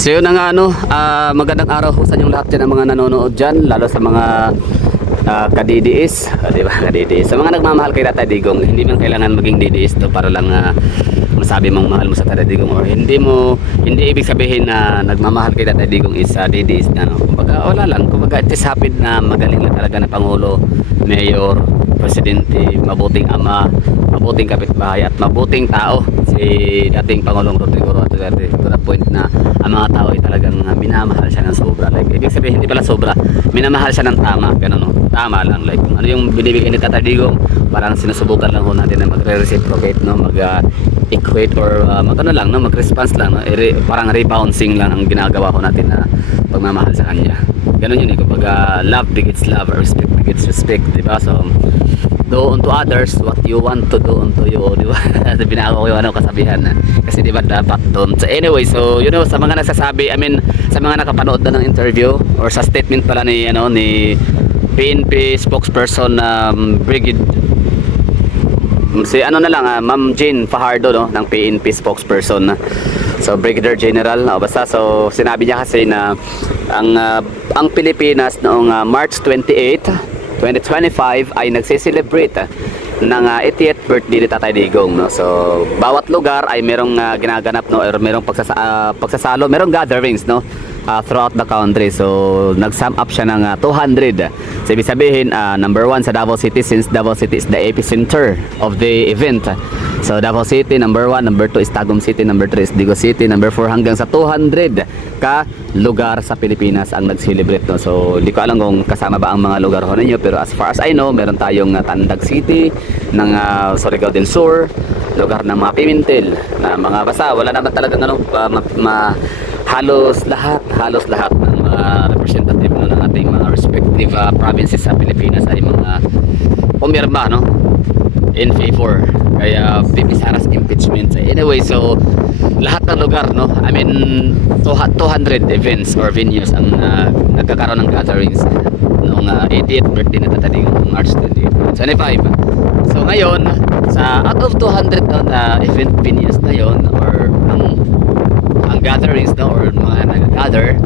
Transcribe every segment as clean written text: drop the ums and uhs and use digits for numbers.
So yun na nga magandang araw ho sa inyong lahat dyan, ang mga nanonood dyan, lalo sa mga kadidiis, di ba? Kadidiis. Sa mga nagmamahal kay Tatay Digong, hindi man kailangan maging didiis to para lang masabi mong mahal mo sa Tatay Digong, or hindi ibig sabihin na nagmamahal kay Tatay Digong is didiis na, no? Kumbaga wala lang, kumbaga it is happened na magaling na talaga na Pangulo, Mayor, Presidente, mabuting ama, mabuting kapitbahay at mabuting tao si dating Pangulong Rodrigo Duterte, to the point na ang mga tao ay talagang minamahal siya ng sobra. Like, ibig sabihin hindi pala sobra, minamahal siya ng tama, ganun, no? Tama lang, like ano yung binibigay ni Tatay Digong, parang sinusubukan lang ho natin na magre-reciprocate, no? Equate or magano lang, no? Mag-response lang, no? Parang rebouncing lang ang ginagawa ko natin na pagmamahal sa kanya. Ganun yun, kumbaga love begets love, or respect begets respect, diba? So do unto others what you want to do unto you, di ba? Binako ko yung kasabihan kasi di ba dapat doon. So anyway, so you know, sa mga nagsasabi, I mean sa mga nakapanood na ng interview or sa statement pala ni ni PNP spokesperson Brigid si na lang Ma'am Jean Fajardo, no, ng PNP spokesperson. So Brigadier General, no, basta so sinabi niya kasi na ang Pilipinas noong March 28 2025 ay nagse-celebrate ng 80th birthday ni Tatay Digong, no? So bawat lugar ay merong ginaganap, no, or merong pagsasalo, merong gatherings, no, throughout the country. So nag-sum up siya ng 200. So ibig sabihin number 1 sa Davao City, since Davao City is the epicenter of the event. So Davao City number 1, number 2 is Tagum City, number 3 is Digo City, number 4 hanggang sa 200 ka lugar sa Pilipinas ang nag-celebrate, no? So hindi ko alam kung kasama ba ang mga lugar ho ninyo, pero as far as I know, meron tayong Tandag City ng Surigao del Sur, lugar ng mga Pimentel, na mga basta wala naman talagang halos lahat ng mga representative, no, ng ating mga respective provinces sa Pilipinas ay mga pumirma, no, in favor kaya VP Sara's impeachment. Anyway, so lahat ng lugar, no, I mean 200 events or venues ang nagkakaroon ng gatherings noong 80th birthday na Tatay Digong March 2025. So ngayon, sa out of 200 event venues na yon, or ang gatherings, no, or mga nag-gather,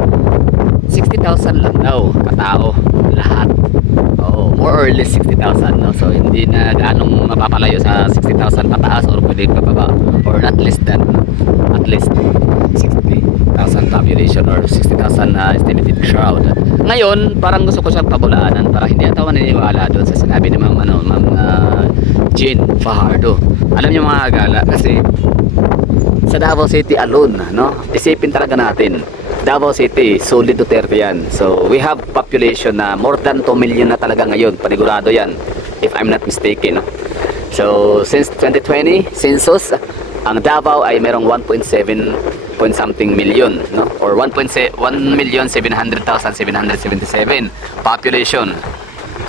60,000 lang daw katao lahat. More or less 60,000, no? So hindi na gaanong mapapalayo sa 60,000 pataas, or pwede pababa, or not less than, at least 60,000 population or 60,000 estimated crowd. Ngayon parang gusto ko siyang pabulaanan para hindi ataw maniniwala doon sa sinabi ni Ma'am Jean Fajardo. Alam niyo mga gala, kasi sa Davao City alone, no, isipin talaga natin, Davao City, solid Duterte yan. So we have population na more than 2 million na talaga ngayon, panigurado yan if I'm not mistaken, no? So since 2020 census, ang Davao ay merong 1.7 point something million, no, or 1.700,777 population.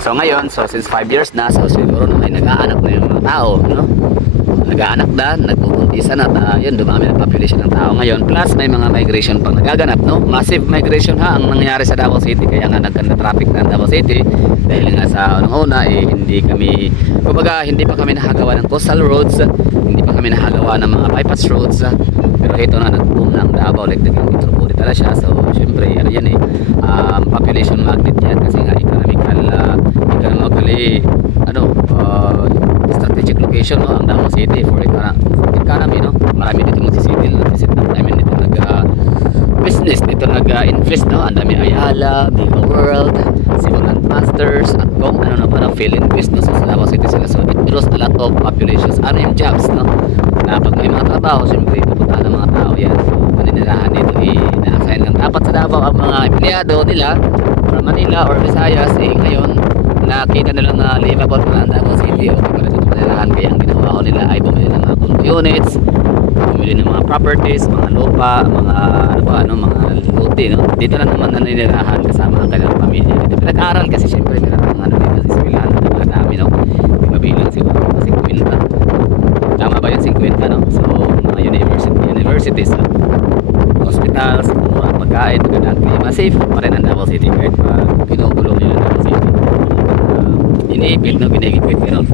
So ngayon, so since 5 years na, so siguro na may nag-aanak na yung mga tao, no, nag-aanak na, nagbubuntisan at yun, dumami ng population ng tao ngayon, plus may mga migration pang nagaganap, no, massive migration ang nangyayari sa Davao City, kaya nga nagkanda traffic na Davao City dahil nga sa unang-una hindi pa kami nahagawa ng coastal roads, hindi pa kami nahagawa ng mga bypass roads, pero ito na, nag-boom na ang Davao, like naging metropolitan na siya. So syempre yan population magnet yan, kasi nga economically strategic location, no, ang Davao City for economy, no. Marami dito magsisit ng time dito business dito nag-invest, no. Ang dami Ayala, Mega World, Simulan Masters, at kung ano na pa na fill-in-invest, no, sa Davao City sila. So it draws a lot of populations, yung jobs, no, na pag may mga trabaho, siyempre pupunta ng mga tao yan. So maninirahan dito, na-assign lang dapat sa Davao ang mga empleyado nila from Manila or Visayas. Ngayon nakita nilang livable pa ang Davao City, okay para dito manirahan, kaya ang ginawa ko nila ay bumili ng mga condo units, bumili ng mga properties, mga lupa, mga mga luti, no? Dito na naman naninirahan kasama ang kanilang pamilya. Dito pinag-aral kasi siyempre meron ng dito sa eskwelahan na mga dami, no? Hindi mabilang siguro 50. Tama ba yun, 50, no? So mga universities, no? Hospitals, mga pagkain, magandang klima, safe pa rin ang Davao City kahit pinugulo nila ang Davao City. Iniipit, no, ginigipit, gano'n.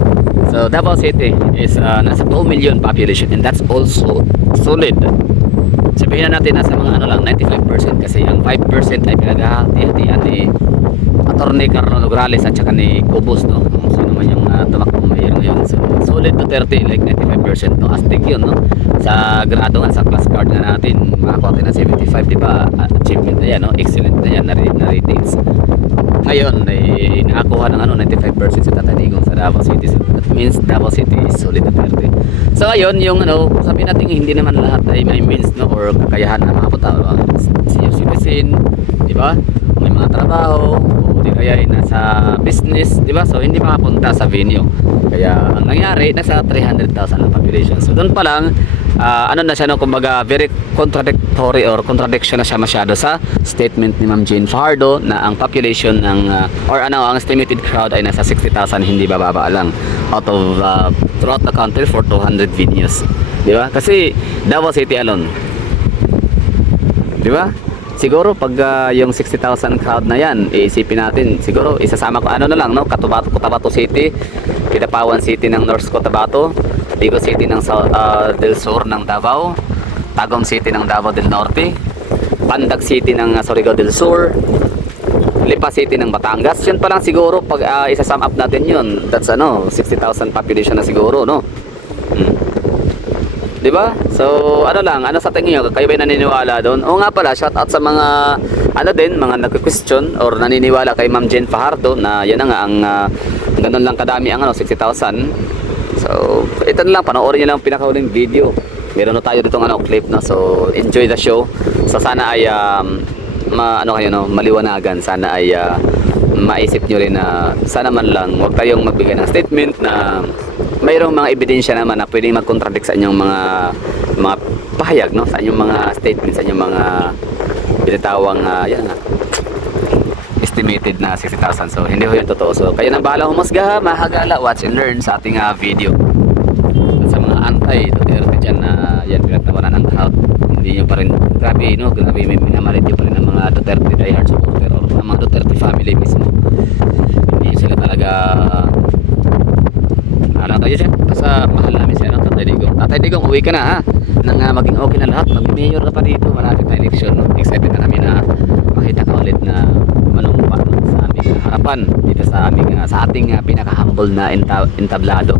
So Davao City is nasa 2 million population, and that's also solid sabihin na natin nasa mga ano lang 95% kasi ang 5% ay pinaghahati-hatian ni Attorney Carlo Nograles at saka ni Cobos, no? Kung sino man yung tumakbong mayor ngayon. So solid Duterte like 95%, no? Astig yun, no? Sa grado nga, sa class card nga natin makakuha tayo ng 75, di ba? Achievement na yan, no? Excellent na yan na ratings. Ngayon ay nakakuha ng 95% sa Tatay Digong sa Davao City. So that means Davao City is solid Duterte. So ngayon yung sabihin natin hindi naman lahat ay may means, no, or kakayahan na makapunta, no? Senior citizen, di ba? May mga trabaho o di kaya ay nasa business, di ba? So hindi makapunta sa venue. Kaya ang nangyari nasa 300,000 ang population. So doon pa lang ano na siya, no, kumbaga very contradictory or contradiction na siya masyado sa statement ni Ma'am Jane Fajardo na ang population ng ang estimated crowd ay nasa 60,000, hindi bababa lang out of throughout the country for 200 venues, di ba? Kasi Davao City alone, di ba? Siguro pag yung 60,000 crowd na yan, iisipin natin, siguro isasama ko ano na lang, no? Cotabato City, Kidapawan City ng North Cotabato, Ligo City ng del Sur ng Davao, Tagum City ng Davao del Norte, Pandag City ng Surigao del Sur, Lipa City ng Batangas. Yan pa lang siguro pag isa-sum up natin yun. That's 60,000 population na siguro, no? Di ba? So, ano sa tingin nyo? Kayo ba naniniwala doon? O nga pala, shout out sa mga mga nagko-question or naniniwala kay Ma'am Jane Fajardo na yan na nga ang ganun lang kadami ang 60,000. So, ito na lang, panoorin niyo lang ang pinakahuling video. Meron na tayo ditong clip na. So, enjoy the show. So, sana ay maliwanagan. Sana ay maisip nyo rin na sana man lang huwag tayong magbigay ng statement na mayroong mga ebidensya naman na pwedeng mag-contradict sa inyong mga pahayag, no? Sa inyong mga statements, sa inyong mga binitawang estimated na 60,000. So hindi ho yung totoo. So kayo na bahala humusga, mahagala, watch and learn sa ating video. At sa mga anti-Duterte dyan na yan pinagtawanan ng crowd, hindi nyo pa rin, grabe, no? Grabe, may minamalit nyo pa rin ng mga Duterte diehard supporter or ng mga Duterte family mismo. Hindi sila talaga tayo siya. Basta mahal namin siya, no? Tatay Digong. Tatay Digong, uwi ka na, ha? Nang maging okay na lahat. Mag-mayor na pa dito. Malapit na election, no? Excited na kami na makita ka ulit na manumpa, no? Sa aming harapan. Dito sa ating pinaka-humble na entablado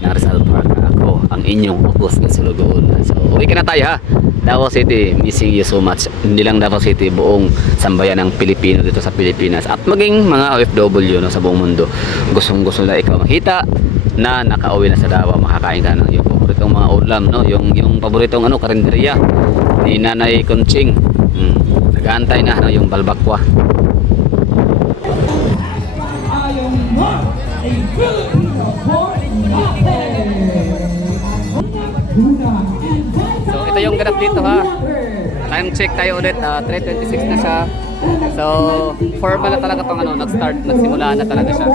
ng Rizal Park. Ako, ang inyong boss na Sulugoon. So, uwi ka na tayo, ha? Davao City, missing you so much. Hindi lang Davao City, buong sambayan ng Pilipino dito sa Pilipinas. At maging mga OFW, no, sa buong mundo. Gustong-gusto na ikaw makita na nakauwi na sa Davao, makakain ka ng yung paboritong mga ulam, no? Yung paboritong karinderya ni Nanay Conching. Nag-aantay na, no? Yung balbakwa. So ito yung ganap dito, ha. Time check tayo ulit, 3:26 na siya. So, formal na talaga itong nag-start, nagsimula na talaga siya.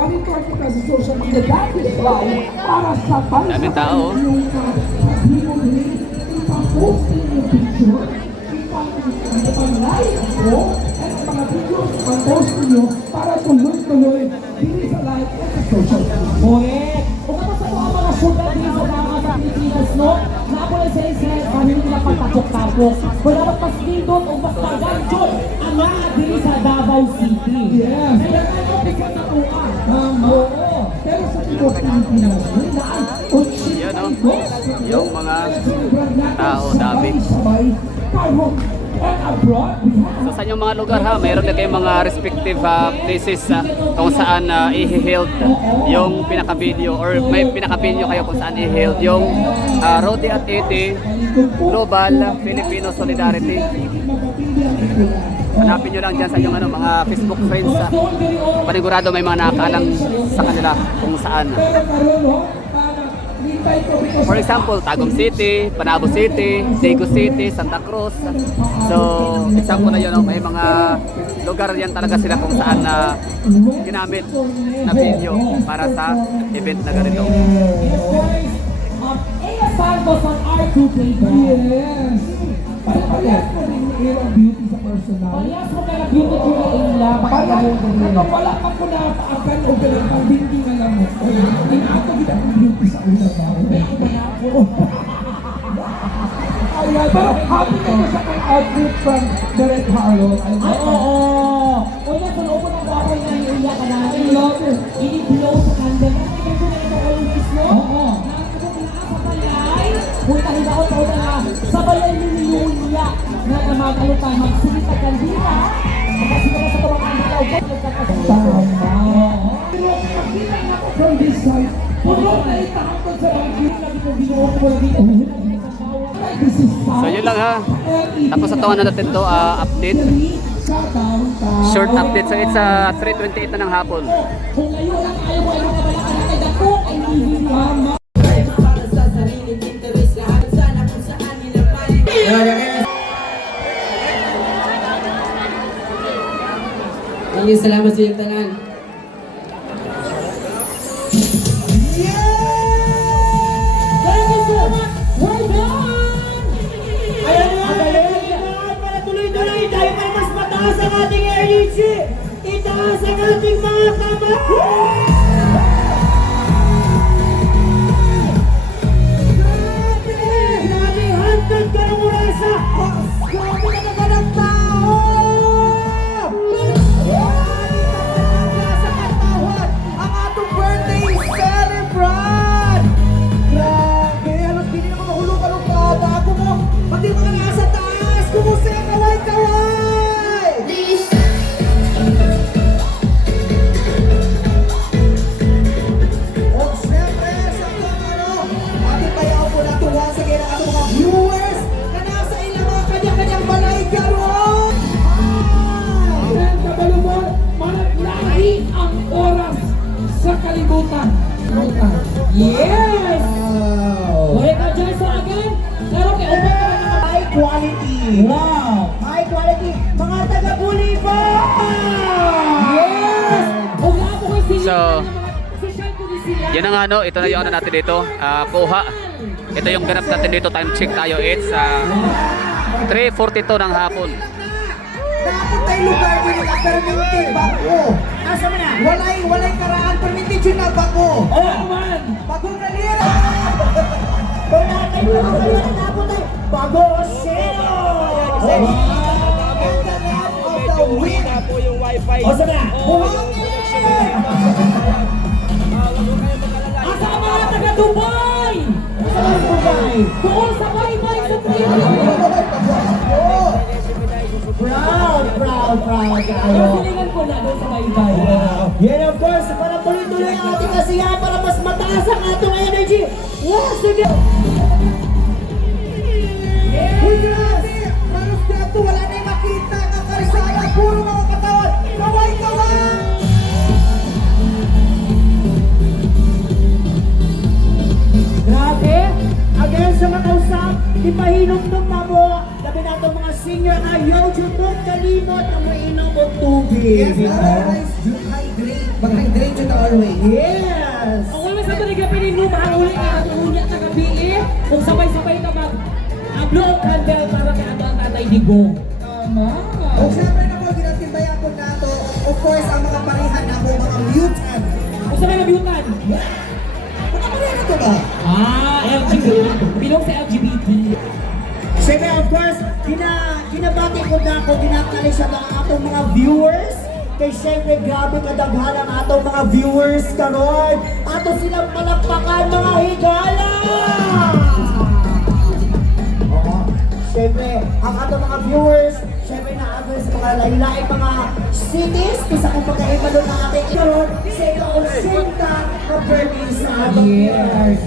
Daming tao. Para tuloy-tuloy dito sa live at sa social media. Correct! Kung kapasa po ang mga sugar dito sa mga sa Pilipinas, no? Napola sa Israel, hindi nila pagtapok-tapok. Wala lang pas dito o basta ganchon ang mga dito sa Davao City. Yes! Kaya tayo sa natuwa. Oo. Pero sa Pilipinas, daan o yung mga tao, dami. So sa inyong mga lugar, ha, mayroon na kayong mga respective places kung saan i-held yung pinaka-video or may pinaka-video kayo kung saan i-held yung Rodi at Ete Global Filipino Solidarity. Hanapin nyo lang dyan sa inyong mga Facebook friends. Panigurado may mga nakakaalam sa kanila kung saan. For example, Tagum City, Panabo City, Daegu City, Santa Cruz. So, example na yun, may mga lugar yan talaga sila kung saan ginamit na video para sa event na ganito. Salvos on R2 Yes! Parehas mo din yung beauty sa personal. Parehas mo ka na beauty ko na ila. Wala ka po na paakan o pinapang hindi nga lang mo. Inato kita ang beauty sa una ba? Ay, Ayan, pero happy kayo sa kang outfit from Derek Harlow. Ay, oo. O yan, sa loob ng baboy na iiyak ka namin. I love it. Ini-blow sa candle. Nakikita ko na ito always, no? Oo. Puntahin ako ito na sabayan nililuya na namagalutang magsulita kandila. Magkasita ka sa tawang kandila. Tama. Pero nakita nga ako from this side. Puno na itakot sa bagyo. Lagi ko binuo ko dito. So yun lang ha. Tapos sa taon na natin to update. Short update. So it's 3:28 na ng hapon. Kung ngayon lang ayaw mo, ayaw ka ba na kay Dako ay hindi mama. Thank you, salamat sa iyong tanan. Thank you so much! Well done! Ayan nga, kailangan para tuloy-tuloy dahil para mas mataas ang ating energy. Itaas ang ating mga kamay! Grabe, hantad ka ng urasa! Grabe na naman ang tao! Sa katawad, ang atong birthday celebrant! Grabe, halos hindi naman mahulukan ang bago mo. Pati mga nasa taas, kumusta yung kaway-kaway? O siyempre, sa ating bayaw po na tuwa sa kaya ng ating mga viewers na nasa ilang mga kanya-kanyang balay karoon. Ayan, kabalubon, manatlahi ang oras sa kalibutan. Yes! Wala ka dyan sa akin, pero kay Opa ka na High quality. Wow! High quality. Mga taga-Buliba! Yes! Kung nga po kayo sila, So, social ko din sila. Yan ang ano, ito na yung ano natin dito. Kuha. Ito yung ganap natin dito. Time check tayo. It's 3:42 ng hapon. Dapat tayo lugar din na perminti bako. Asa man na? Walay karaan perminti dyan na bako. Oo naman! Bago na niya. Wala tayo dapat tayo. Bago zero. And the love of the week. O sa na? Asa ang mga taga-Dubai? Doon sa baybay sa Proud tayo. Silingan ko na doon sa baybay. Yan of course, para tuloy-tuloy ang ating kasiyahan para mas mataas ang atong energy. Wow, sige! Uy, grabe! Maros grabe, wala na yung makita ang karisala. Puro mga katawan. Kaway-kaway! Grabe! Again sa makausap, di pahinom-nom na mo. Labi na itong mga senior na YouTube kalimot ang mainom o tubig. Yes, always do hydrate. Mag-hydrate yun always. Yes! Ang wala sa talaga pininom, ang uli nga ang unya na gabi kung sabay-sabay ka blow ang candle para kay ang tatay digong. Tama. O syempre na po, ginatimbaya po na to. Of course, ang mga parihan na po, mga mutant. Kung sabay nabiutan. Mga parihan na to ba? LGBT. Bilong sa LGBT. Siyempre, of course, ginabati ko na ako, ginakali sa mga atong mga viewers. Kaya siyempre, grabe kadaghan ang atong mga viewers karon. Ato silang palakpakan, mga higala! Oo. Siyempre, ang atong mga viewers, siyempre na-address sa mga laylay mga cities, kung sa kung pagkaiba doon ang ating karon, sa ikaw sinta na birthday sa atong viewers.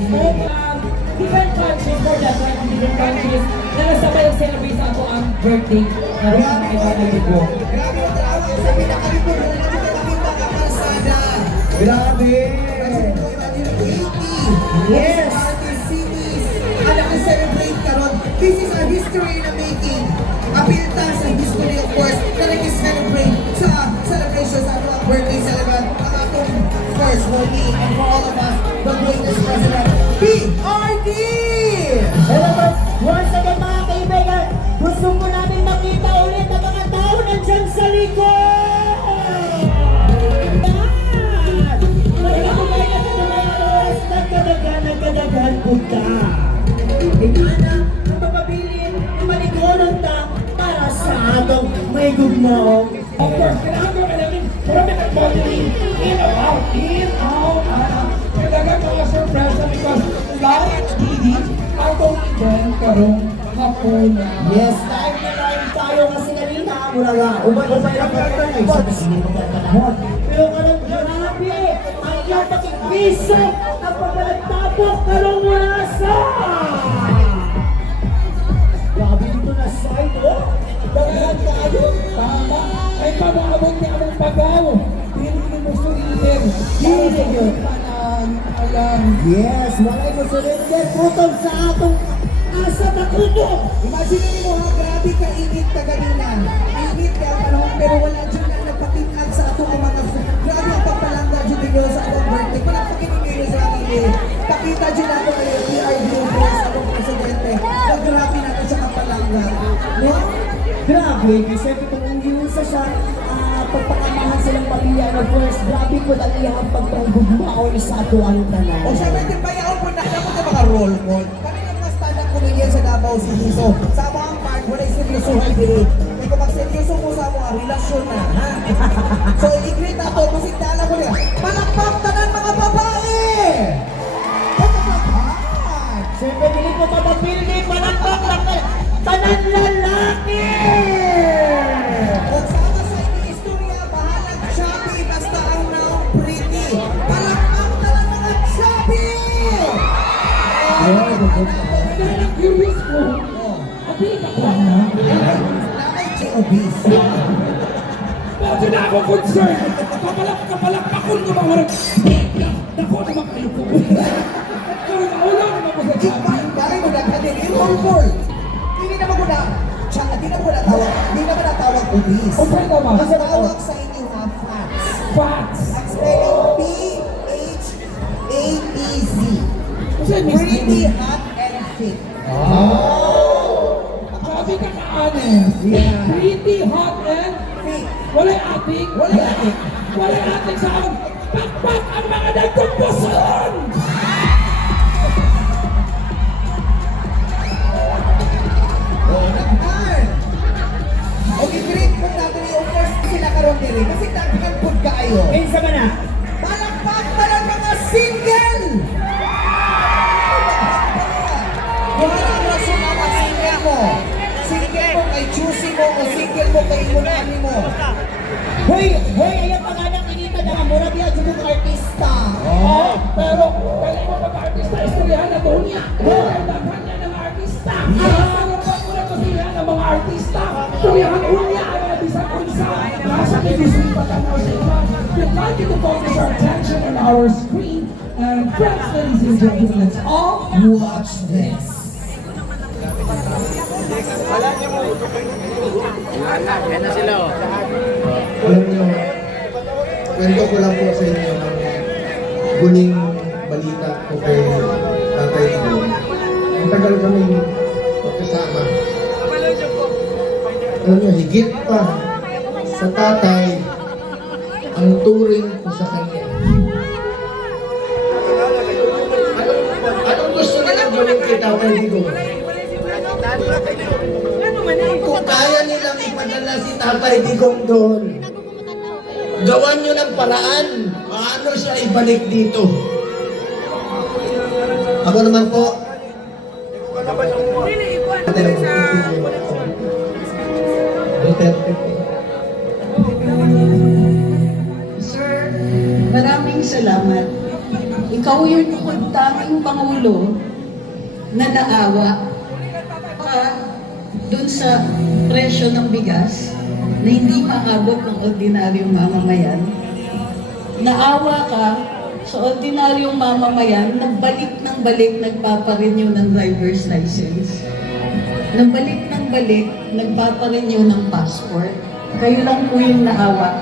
Different countries for that, right? Different countries na nasabay ang celebrate sa ako ang birthday. Grabe po. Grabe yung tawag sa pinakalikod na nakikita ka kalsada. Grabe! Kasi po, imagine 80. Yes. Artists, cities. Anak na celebrate karon. This is a history na making. Apilta sa history, of course, na nag-celebrate sa celebration sa atong birthday celebrant. Ang atong, of course, for me and for all of us, the greatest president, PRD! Hello, once again mga kaibigan, gusto ko namin makita ulit ang mga tao nandyan sa likod! Yan! Magkakabay na sa mga oras, nagkadagan punta. Ikana, ang mapabilin, may gugnaw. Of course, kailangan ko namin marami nag-modeling in or out, kailangan mga sorpresa because live TV, atong event karong hapunan. Yes, live tayo kasi kanina. Mula nga, ubay-ubay lang natin ay sa panahon. Pero alam, grabe! Ang iyong pag-ibiso ang paglalagtabok karong wasa! Grabe dito na side, oh! Daghan tayo! Tama, ay pamaabot niya ang pagaw. Hindi mo sulitin. Hindi yun. Tanan, alam. Yes, walay mo surrender. Putol sa atong asa na kuno! Imagine mo ha, grabe ka-init ka ganina. Init kaya panahon, pero wala dyan na nagpatinag sa ato ang mga grabe ang pagpalangga dyan ninyo sa atong birthday. Parang pakinig sa akin pakita dyan nato kayo, PRD Boss, atong presidente. Na grabe natin sa kapalangga. No? Grabe, kasi itong yun sa siya, pagpakamahan silang pamilya ng first, grabe po ang iyang pagpanggugmaon sa ato ang tanan. O syempre, di ba yaon po na dapat yung mga role call? Kami ng mga stand-up comedian sa Davao City. So, sa mga part, wala yung seryosohan diri. Kaya kung mag-seryoso mo sa mga relasyon na, ha? So, i-greet na to, kasi dala ko nila. Palakpak tanan mga babae! Palakpak! Siyempre, hindi ko mapapili, palakpak lang na tanan lalaki! Kung sama sa inyong istorya, bahalag chubby, basta ang noun pretty. Palakpak tanan mga chubby! Kaya lang curious ko. Abili ka ko na. Nakay J.O.B.s. Bakit na ako concern? Kapalakpakon ko ba walang Dako naman kayo po. Pero naula naman ko sa sabi. Bakit mo na din yung call? Hindi naman ko na, tsaka di naman ko natawag, hindi naman natawag obese. Okay naman. Ang tawag sa inyo ha, fats. Facts. Ang spelling P-H-A-T-Z. Kasi Pretty, hot, and fit. Sabi ka ka-honest. Yeah. Pretty, hot, and Fit. walay ating. Walay ating. Walay ating sa akin. Pakpak ang mga nagkumpusyon! Oh, nag-earn. Okay, great po natin yung first sila karon diri. Kasi nagkan po kayo. Pinsa ba na? Palakpak na lang mga single! Wala ang rason ang mga single mo. Single mo kay juicy mo o single mo kay imunani mo. Hoy, ayan pa nga nang inita na nga, mura biya dyan yung artista. Oh, pero kaya mo pag-artista, istoryahan na doon niya. Kaya daghan niya ng artista. Ano ba ko na istoryahan ng mga artista? Istoryahan niya ang bisag unsa. Nasa kibisin pa tanaw sa iba. We'd like you to focus our attention on our screen. And friends, ladies and gentlemen, let's all Watch this. Yan na sila oh. Alam niyo, kwento ko lang po sa inyo ng huling balita ko kay tatay ko. Ang tagal kami magkasama. Alam niyo, higit pa sa tatay ang turing ko sa kanya. Anong gusto nilang gawin kay tatay ko? Kung kaya nilang ipadala si Tatay Digong doon, gawan nyo ng paraan. Paano siya ibalik dito? Ako naman po. Duterte po. Sir, maraming salamat. Ikaw yung tanging Pangulo na naawa dun sa presyo ng bigas na hindi maabot ng ordinaryong mamamayan. Naawa ka sa ordinaryong mamamayan na balik ng balik nagpaparenew ng driver's license. Nabalik ng balik, nagpaparenew ng passport. Kayo lang po yung naawa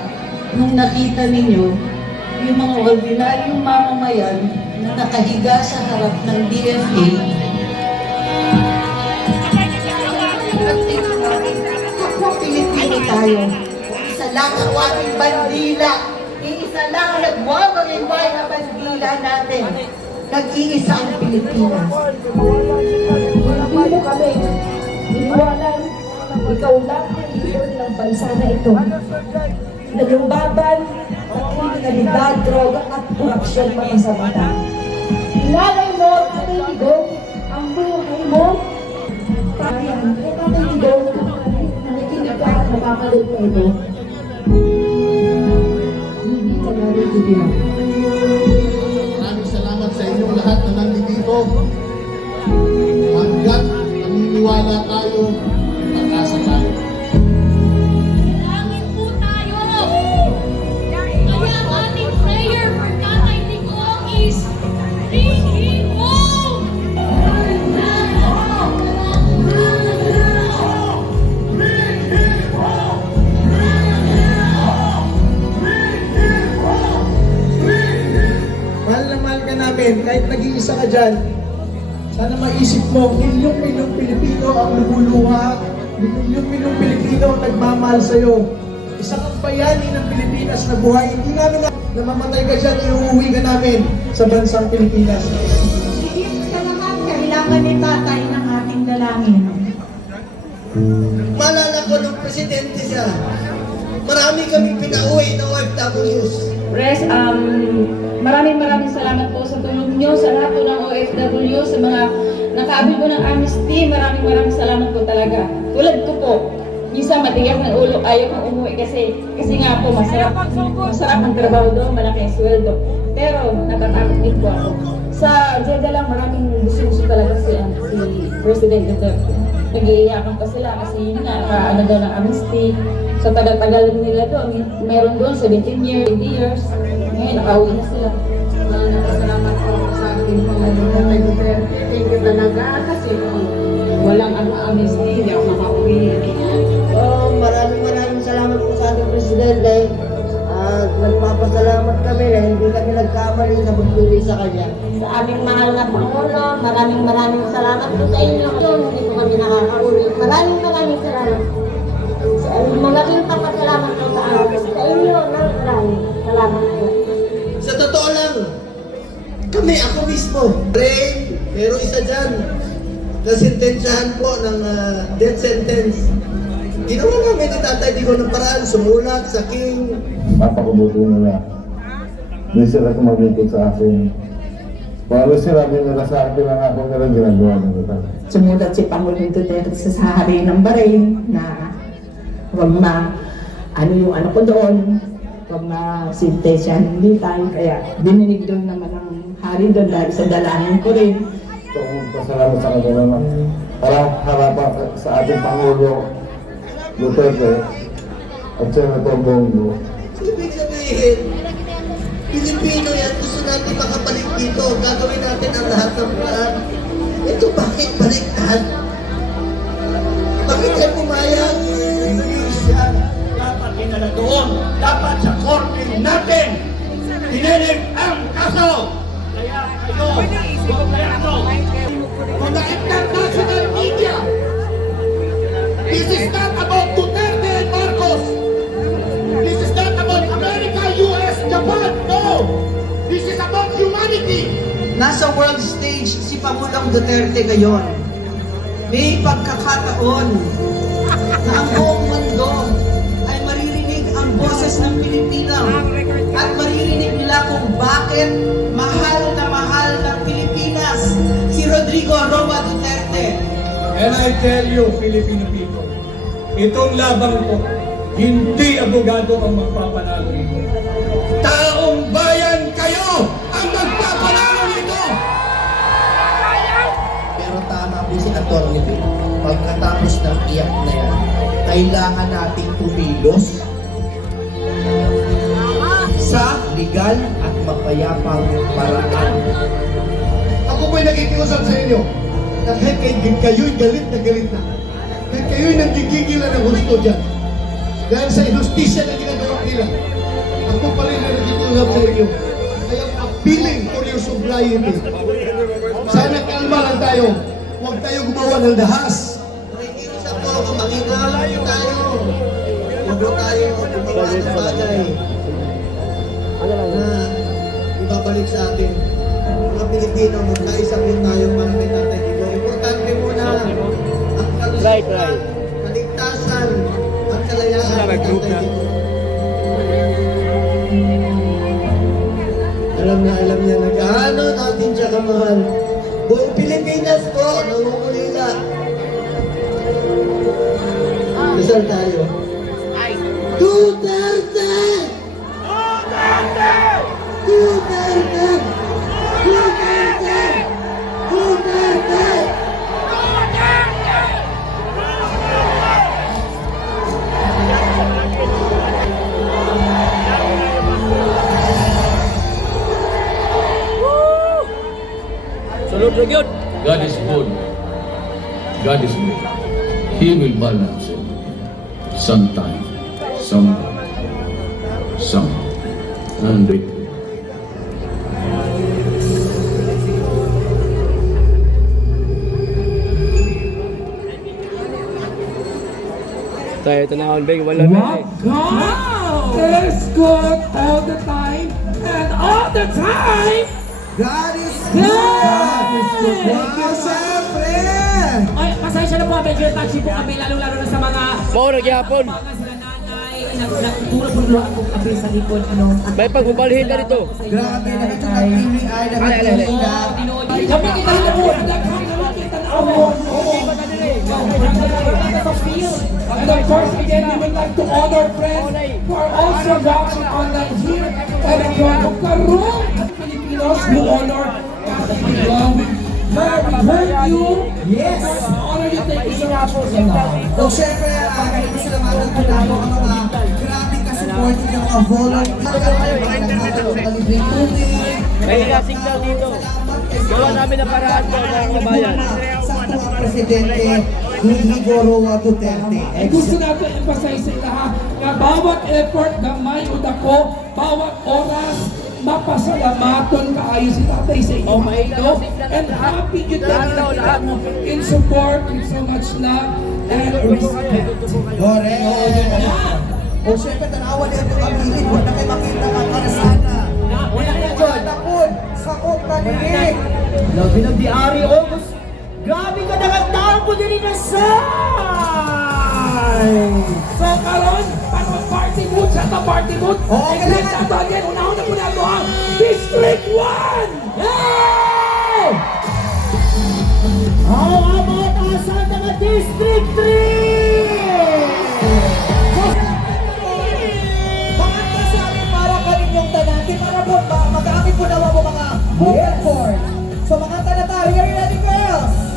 nung nakita ninyo yung mga ordinaryong mamamayan na nakahiga sa harap ng DFA. Kapwa Pilipino tayo. Isa lang ang ating bandila. Iisa lang ang nagwawag-iway na bandila natin. Nag-iisa ang Pilipinas. Hindi mo kami iwanan. Ikaw lang ang leader ng bansa na ito na lumaban sa kriminalidad, droga at korupsyon mga sa mata. Ilalay mo, Tatay Digong, ang buhay mo. Payan, Tatay Digong, nakikinig ka at nakakalood mo ito. Hindi ka naririnig. Maraming salamat sa inyong lahat na nandito. Hanggat naniniwala tayo, pag-asa tayo. Langit po tayo! Kaya ang ating prayer for Tatay Digong is bring him home! Mahal na mahal ka namin, kahit nag-iisa ka dyan, sana maisip mo, milyong-milyong Pilipino ang lumuluha, milyong-milyong Pilipino ang nagmamahal sa'yo. Isang ang bayani ng Pilipinas na buhay, hindi namin namamatay ka dyan, iuuwi ka namin sa bansang Pilipinas. Higit sa lahat, kailangan ni Tatay ng ating dalangin. Maalala ko nung presidente siya, marami kaming pinauwi na OFWs. Pres, maraming salamat po sa tulong nyo sa lahat po ng OFW, sa mga nakaabot po ng amnesty. Maraming salamat po talaga. Tulad ko po, minsan matigas ng ulo, ayaw kong umuwi kasi nga po masarap ang trabaho doon, malaki ang sweldo. Pero natatakot din po ako. Sa Jeddah lang, maraming gusto talaga si President Duterte. Nag-iiyakan pa sila kasi yun nga, ano daw ng amnesty. Sa tagal-tagal nila doon, meron doon 17 years, 20 years. Ngayon, nakauwi na sila. Salamat po sa ating Panginoon kay Duterte. Thank you talaga kasi walang amnesty, hindi ako makauwi. Maraming salamat po sa ating Presidente. At nagpapasalamat kami na hindi kami nagkamali sa pagpili sa kanya. Sa aming mahal na Pangulo, maraming salamat po sa inyo. Hindi po kami nakakauwi. Maraming salamat. Malaking papasalamat po sa amin. Sa inyo, maraming salamat po. Sa totoo lang, ako mismo, Ray, pero isa dyan, nasintensyahan po ng death sentence. Ginawa namin ni Tatay Digong ng paraan, sumulat sa King. Napakabuti nila. Hindi sila kumagigit sa akin. Bago sinabi nila sa akin lang ako nila ginagawa nila. Sumulat si Pangulong Duterte sa hari ng Bahrain na huwag na yung ano ko doon, huwag na sintensya ng litan. Kaya dininig doon naman ang hari doon dahil sa dalangin ko rin. So, pasalamat sa kanila na harapan sa ating Pangulo Duterte at Senator Bongo. Ibig sabihin, Pilipino yan, gusto natin makabalik dito. Gagawin natin ang lahat ng paraan. Ito bakit baliktad? Bakit yan pumayag? Hindi siya dapat dinala doon. Dapat sa korte natin. Dinilig ang kaso. Kaya kayo, gobyerno, mga international media, this is not about Duterte and Marcos. This is not about America, US, Japan. No! This is about humanity. Nasa world stage si Pangulong Duterte ngayon. May pagkakataon na ang buong mundo ay maririnig ang boses ng Pilipino at maririnig nila kung bakit mahal ng Pilipinas si Rodrigo Roa Duterte. And I tell you, Filipino people, itong labang ito, hindi abogado ang magpapanalo ito. Taong bayan kayo ang magpapanalo nito! Pero tama po si Atty. Bill. Pagkatapos ng iyak na yan, kailangan nating kumilos sa legal at mapayapang paraan. Ako po'y nakikiusap sa inyo na kahit kayo'y galit na, kahit kayo'y nanggigigila ng gusto dyan, dahil sa inustisya na ginagawa nila, ako pa rin na nakikiusap sa inyo. I am appealing for your sobriety. Sana kalma lang tayo. Huwag tayo gumawa ng dahas. Nakikiusap po kung makikalayo tayo. Huwag po tayo gumawa ng bagay na ibabalik sa atin. Mga Pilipino, magkaisa po tayo para kay Tatay Digong. Importante po na ang kalusugan, kaligtasan, at kalayaan Tatay Digong. Alam niya na gaano natin siya kamahal. Buong Pilipinas po, nangungulila. Dasal tayo. Duterte! Duterte! Duterte! Duterte! Duterte! God is good. God is good. He will balance it. Sometime. Some. And it. Tayo, tanahon, Beng. Wala na eh. God is good all the time, and all the time, God is God good! is good. Wow, siyempre! Ay, pasensya na po, medyo touchy po kami, lalo-lalo na sa mga Mau nagyapon. mga sila nanay, nagturo-turuan po kami sa likod, ano. May pagbubalhin ka dito. Grabe, nakatulog ay nakatulog. Kami kita na po, nakakita na ako. And of course, again, we would like to honor friends who are also watching online here. And ang mga karong Filipinos who honor Catholic love. We heard you. Yes. Honor you. Thank you so much for that. O syempre, pasalamatan ko na po ang mga grabe ka-supporting ng mga volunteer, kalibreng tubig. May signal dito. Gawa namin ang paraan ko ng kabayan. Sa ating Presidente Rodrigo Roa Duterte. Gusto natin emphasize sa lahat na bawat effort gamay o dako, bawat oras, mapasalamaton kaayo si tatay sa inyo. No? And happy yun na in support with so much love and respect. Correct. O syempre, tanawan niya ito kabilin. Huwag na kayo makita ka para sana. Wala na dyan. Tapon, sakot na nilig. Labi ng diary, August. Grabe ka nagandaan ko din inasay! So karon, para party mood sa party mood. Oo, And next na again, unahon na po na ito ang District 1! Yay! Ang abot asan ng District 3! Bakit ka sa amin para kaninyong tanati para po magamit po naman po mga vocal cords. So mga tanatari, are you ready, girls?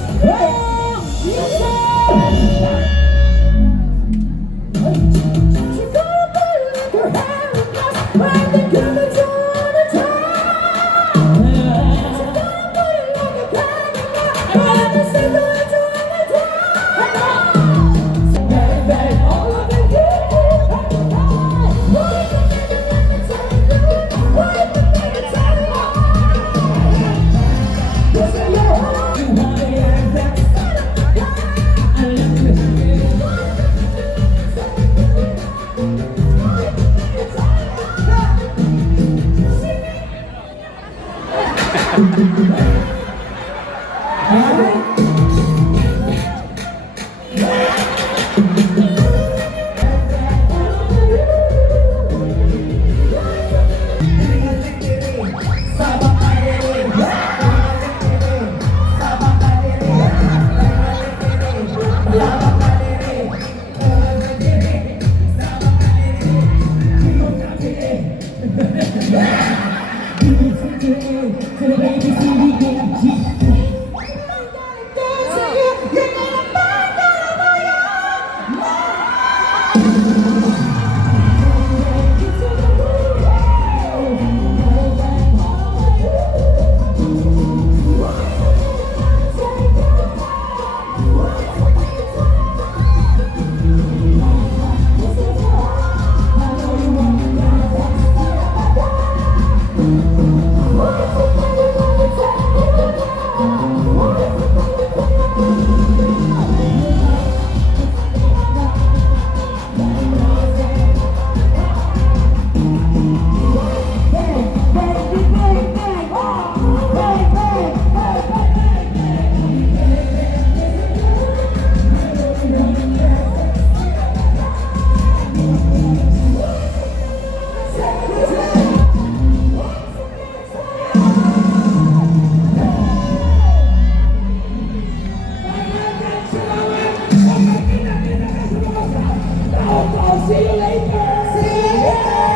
I'll see you later! See you later!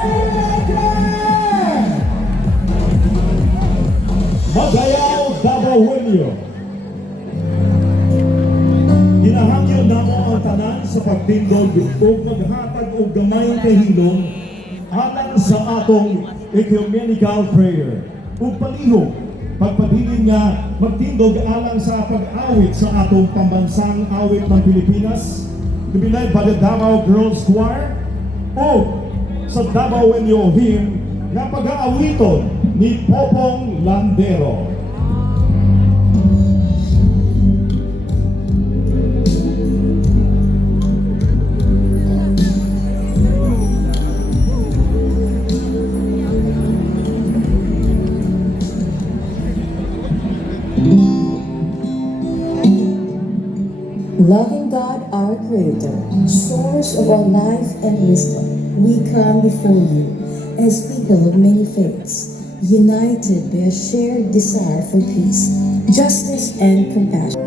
See you later! Magayaw Dabawenyo. Ginahangyo namo ang tanan sa pagtindog ug maghatag og gamayng kahilom alang sa atong ecumenical prayer. Ug palihog pagpabilin nga magtindog alang sa pag-awit sa atong pambansang awit ng Pilipinas, kabilay by the Davao Girls Choir o sa Dabawenyo hymn nga pag-aawiton ni Popong Landero. Loving God, our Creator, source of all life and wisdom, we come before you as people of many faiths, united by a shared desire for peace, justice, and compassion.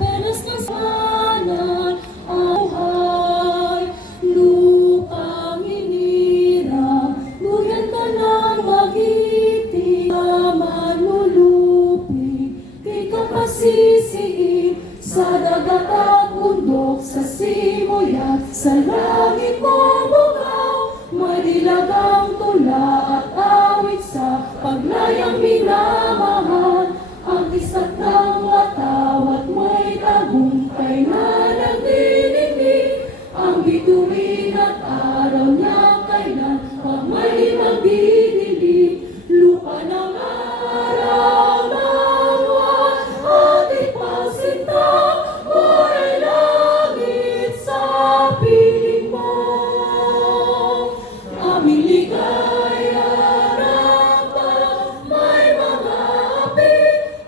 Penas ng sanan, auhay, lupang inira, duyan ka ng magiti, manulupi, kay kapasisiin, sa dagat at bundok, sa simoy at sa langit mo bugaw, madilagang tula at awit sa paglayang minamahal, ang isa't ng watawat may tagumpay na nagdinigdig, ang bituin at araw niya kailan pag may magdidilig, lupa ng araw ng buwan, ating pagsinta, buhay langit sa piling mo, aming ligaya ramdam, may mga api,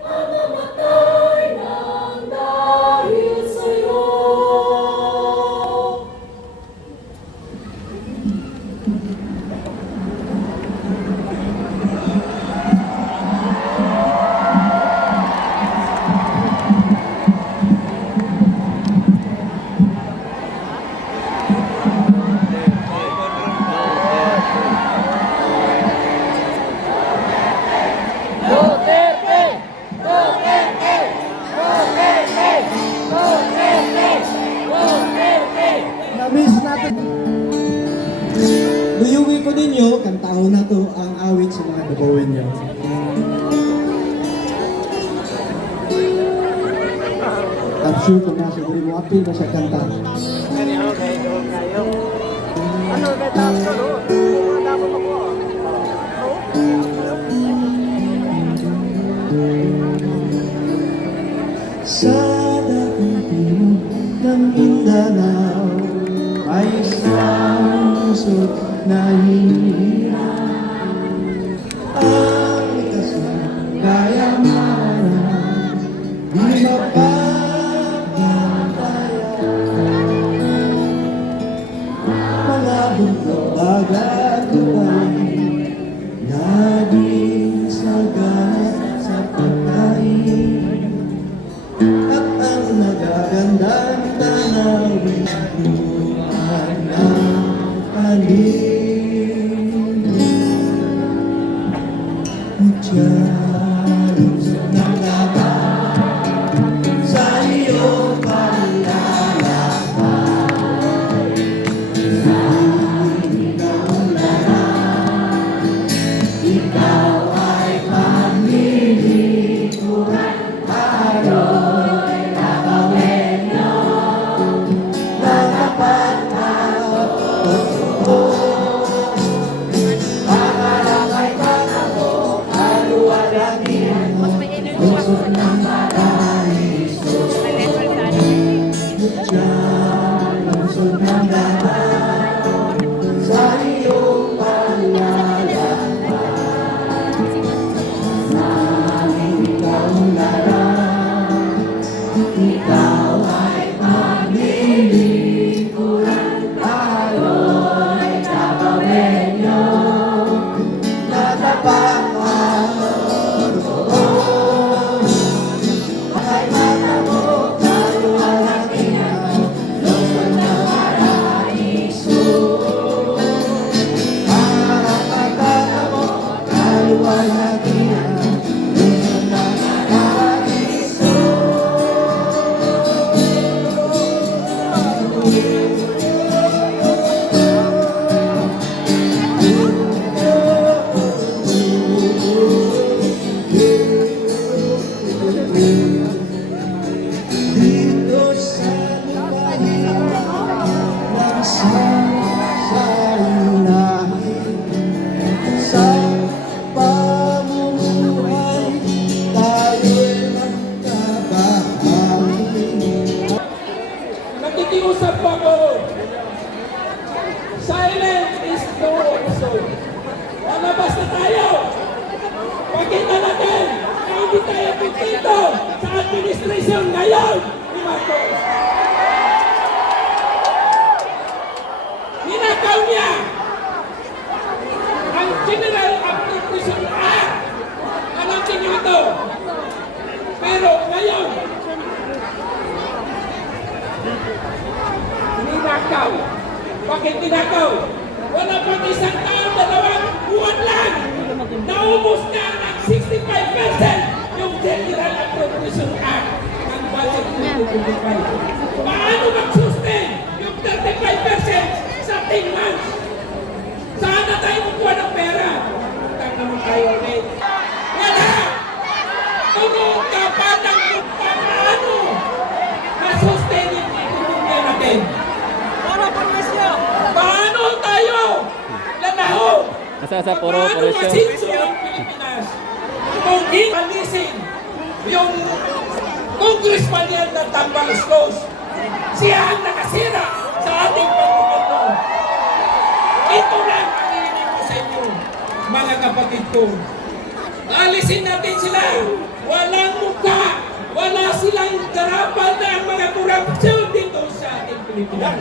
ang namatay ng dahil sa'yo. Na-miss natin. Duyugi ko ninyo, kantahon na to ang awit sa mga Dabawen nyo. I'm sure kung nasa guri mo apil na sa kanta. Sa dakitin ng Mindanao ay isang usok na hirap, ang likas na kayamanan di mapagpapaya, mga bundok bagat lupay naging sagana sa pagkain, at ang nagagandang tanawin lumaan ng alin. Udyarong sa nanglaban sa General Appropriation Act. Alam niyo ito. Pero ngayon, ninakaw. Bakit ninakaw? Wala pang isang taon, 2 buwan lang. Naubos na ng 65% yung General Appropriation Act ng budget ng 2025. Paano mag-sustain yung 35% sa 10 months? Saan na tayo kukuha ng pera? Utang naman tayo ulit. Wala! Tulong ka pa ng kung paano ma-sustain yung ekonomiya natin. Paano tayo nanahog? Nasa puro Paano siya. masinso ang Pilipinas? Kung ipalisin yung congressman yan ng Tambaluslos, siya ang nakasira sa ating pagkukulo. Ito lang ang hinihiling ko sa inyo, mga kapatid ko. Alisin natin sila. Walang mukha. Wala silang garapan na ang mga korupsyon dito sa ating Pilipinas.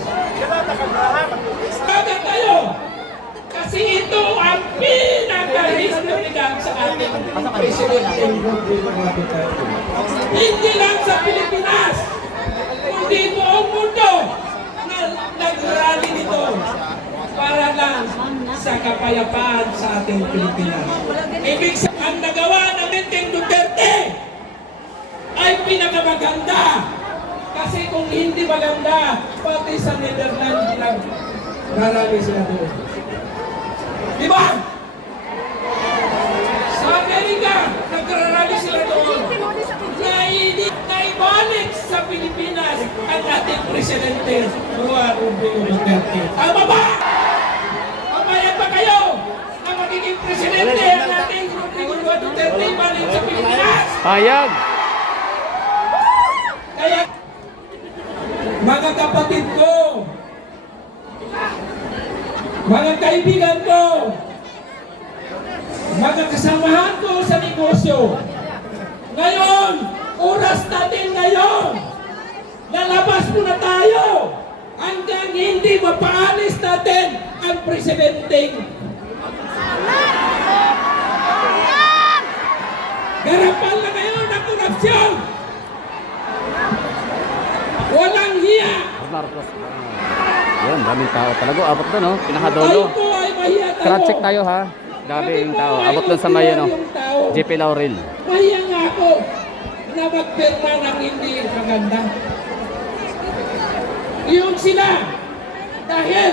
Baga tayo. Kasi ito ang pinaka-historical sa ating Presidente. Hindi lang sa Pilipinas, kundi buong mundo na nag-rally nito para lang sa kapayapaan sa ating Pilipinas. Ibig sabihin, ang nagawa ng Presidente Duterte ay pinakamaganda. Kasi kung hindi maganda, pati sa Netherlands nag-rally sila doon. Diba? Sa Amerika, nag-rally sila doon. Naibalik sa Pilipinas ang ating Presidente Rodrigo Duterte. Tama ba? Pamayag ba kayo na magiging Presidente ang ating Rodrigo Duterte ibalik sa Pilipinas? Payag! Kaya, mga kapatid ko, mga kaibigan ko, mga kasamahan ko sa negosyo, ngayon, oras natin ngayon, lalabas muna tayo hanggang hindi mapaalis natin ang presidenteng garapan na ngayon ng korupsyon. Walang hiya. Yun, daming tao talaga. Abot doon, no? Pinakadolo. Tayo po ay mahiya tayo. Crowd check tayo, ha? Daming tao. Abot doon sa may, ano, JP Laurel. Mahiya nga ako na magpirma ng hindi maganda. Yun sila. Dahil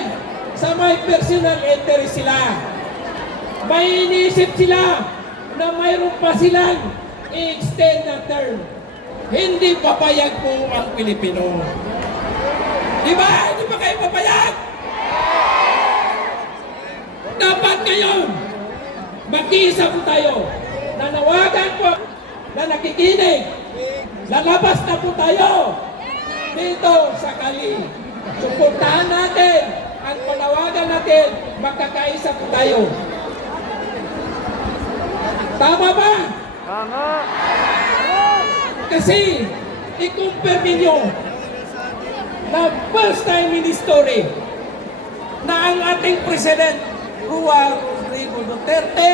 sa may personal interest sila. May iniisip sila na mayroon pa silang i-extend na term. Hindi papayag po ang Pilipino. Di ba? Hindi ba kayo papayag? Dapat ngayon, mag-iisa po tayo. Nanawagan po na nakikinig. Lalabas na po tayo dito sa Kali. Suportahan natin ang panawagan natin. Magkakaisa po tayo. Tama ba? Tama! Kasi, i-compare ninyo na first time in history na ang ating President Rodrigo Duterte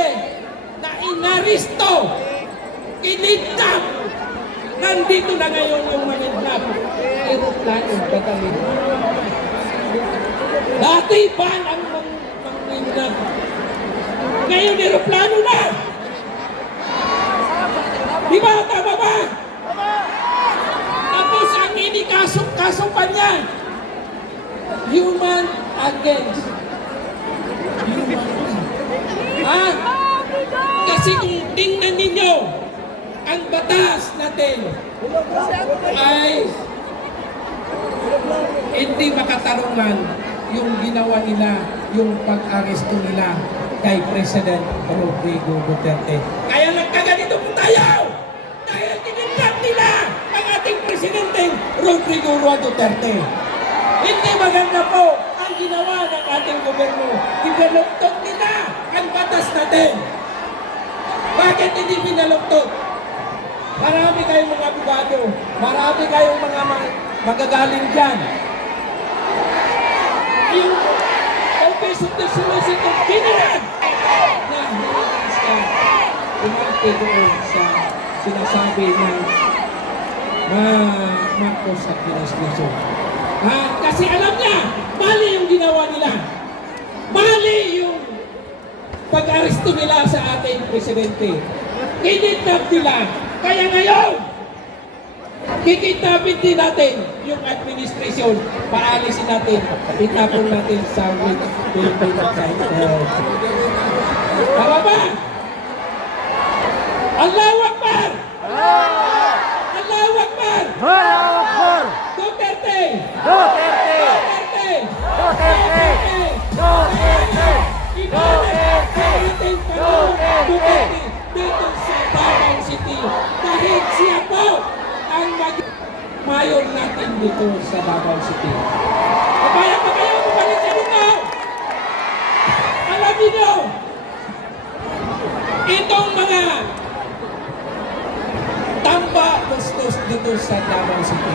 na inaristo, kinidnap. Nandito na ngayon yung manidnap. Aeroplano, tatalin. Dati ba ang manidnap? Ngayon, aeroplano na! Di ba? Tama ba? Tapos ang inikaso pa niya, human against human. Kasi kung tingnan ninyo, ang batas natin ay hindi makatarungan yung ginawa nila, yung pag-aresto nila kay President Rodrigo Duterte. Kaya nagkaganito po tayo! Dahil kinidnap nila ang ating Presidente Rodrigo Duterte. Hindi maganda po ang ginawa ng ating gobyerno. Pinaluktot nila ang batas natin. Bakit hindi pinaluktot? Marami kayong mga abogado, marami kayong mga magagaling dyan. Yung Office of the Solicitor General na Duterte doon sa sinasabi na Marcos administration. Kasi alam niya, mali yung ginawa nila. Mali yung pag-aresto nila sa ating presidente. Kinidnap nila. Kaya ngayon, kikidnapin din natin yung administration. Paalisin natin. Itapon natin sa Philippine Center. Tama ba? Allahu Akbar! Allahu Akbar! Duterte! Duterte! Duterte! Duterte! Ibalik ang ating Pangulong Duterte dito sa Davao City dahil siya po ang mayor natin dito sa Davao City. Kapaya pa kayo bumalik sa dito! Alam niyo, itong mga tamba gustos dito sa Davao City.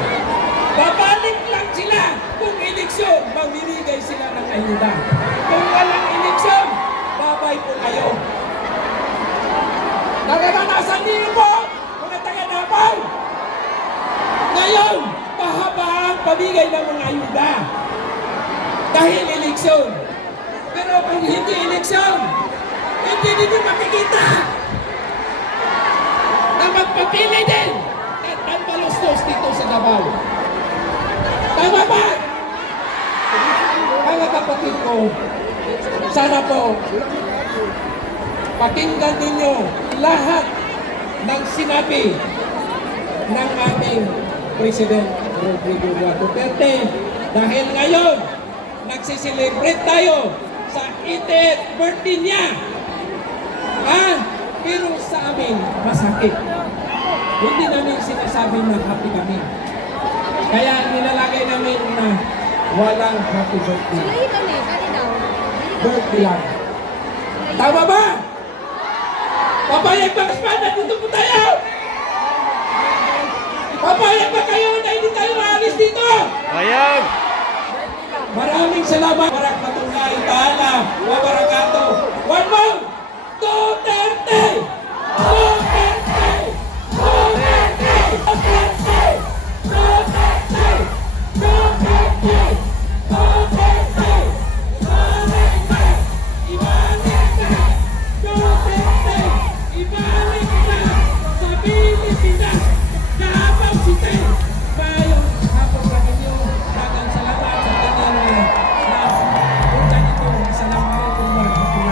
Babalik lang sila kung eleksyon, mamimigay sila ng ayuda. Kung walang eleksyon, babay po kayo. Naranasan niyo po, mga taga-Davao. Ngayon, pahaba ang pamigay ng mga ayuda. Dahil eleksyon. Pero kung hindi eleksyon, hindi ninyo makikita na magpapili din at ang palustos dito sa Davao. Tama ba? Mga kapatid ko, sana po pakinggan ninyo lahat ng sinabi ng ating President Rodrigo Duterte dahil ngayon nagsiselebrate tayo sa 80th birthday niya. Pero sa amin, masakit. Hindi namin sinasabi na happy kami. Kaya nilalagay namin na walang happy birthday. Birthday lang. Tama ba? Papayag ba Espada? Dito po tayo! Papayag ba kayo na hindi tayo maalis dito? Payag! Maraming salamat. Warahmatullahi ta'ala wa barakatuh. One more! Duterte! Duterte! Duterte! Duterte! Duterte! Duterte! Duterte! Ibalik na! Duterte! Ibalik na sa Pilipinas! Davao City! Mayong hapon sa inyo. Dagang salamat sa kanyang punta nito. Assalamualaikum warahmatullahi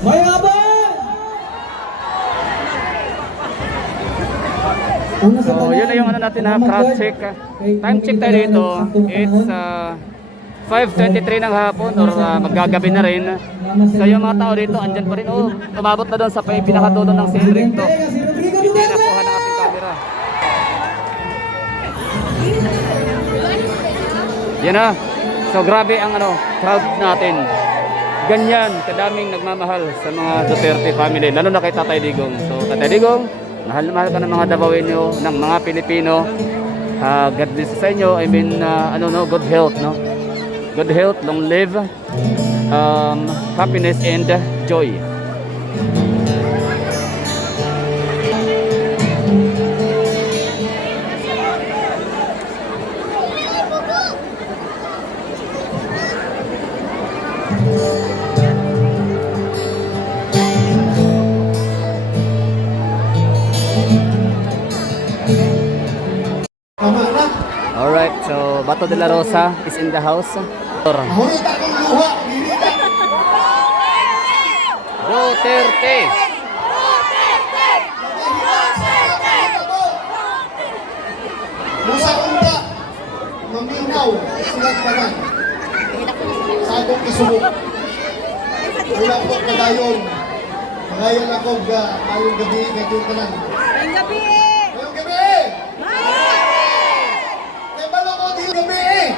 Mayabang! So, yun na yung ano natin ha, crowd check. Time check tayo dito. It's 5:23 ng hapon or maggagabi na rin. So, yung mga tao dito, andyan pa rin. Oh, umabot na doon sa pinakadulo ng Cedric to. Hindi nakuha ng ating camera. Yan na. So, grabe ang crowd natin. Ganyan, kadaming nagmamahal sa mga Duterte family, lalo na kay Tatay Digong. So, Tatay Digong, mahal na mahal ka ng mga Davaoenyo, ng mga Pilipino. God bless sa inyo. I mean, good health, no? Good health, long live, happiness and joy. Alright, so Bato de la Rosa is in the house. Mahulot akong luha. Duterte! Musa unta, maminaw, sulat ka na. Sa atong isubok. Wala po kadayon. Magayan ako ayong gabi, ngayon ka lang. Ngayong gabi! Ngayong gabi! May balo ko din gabi eh!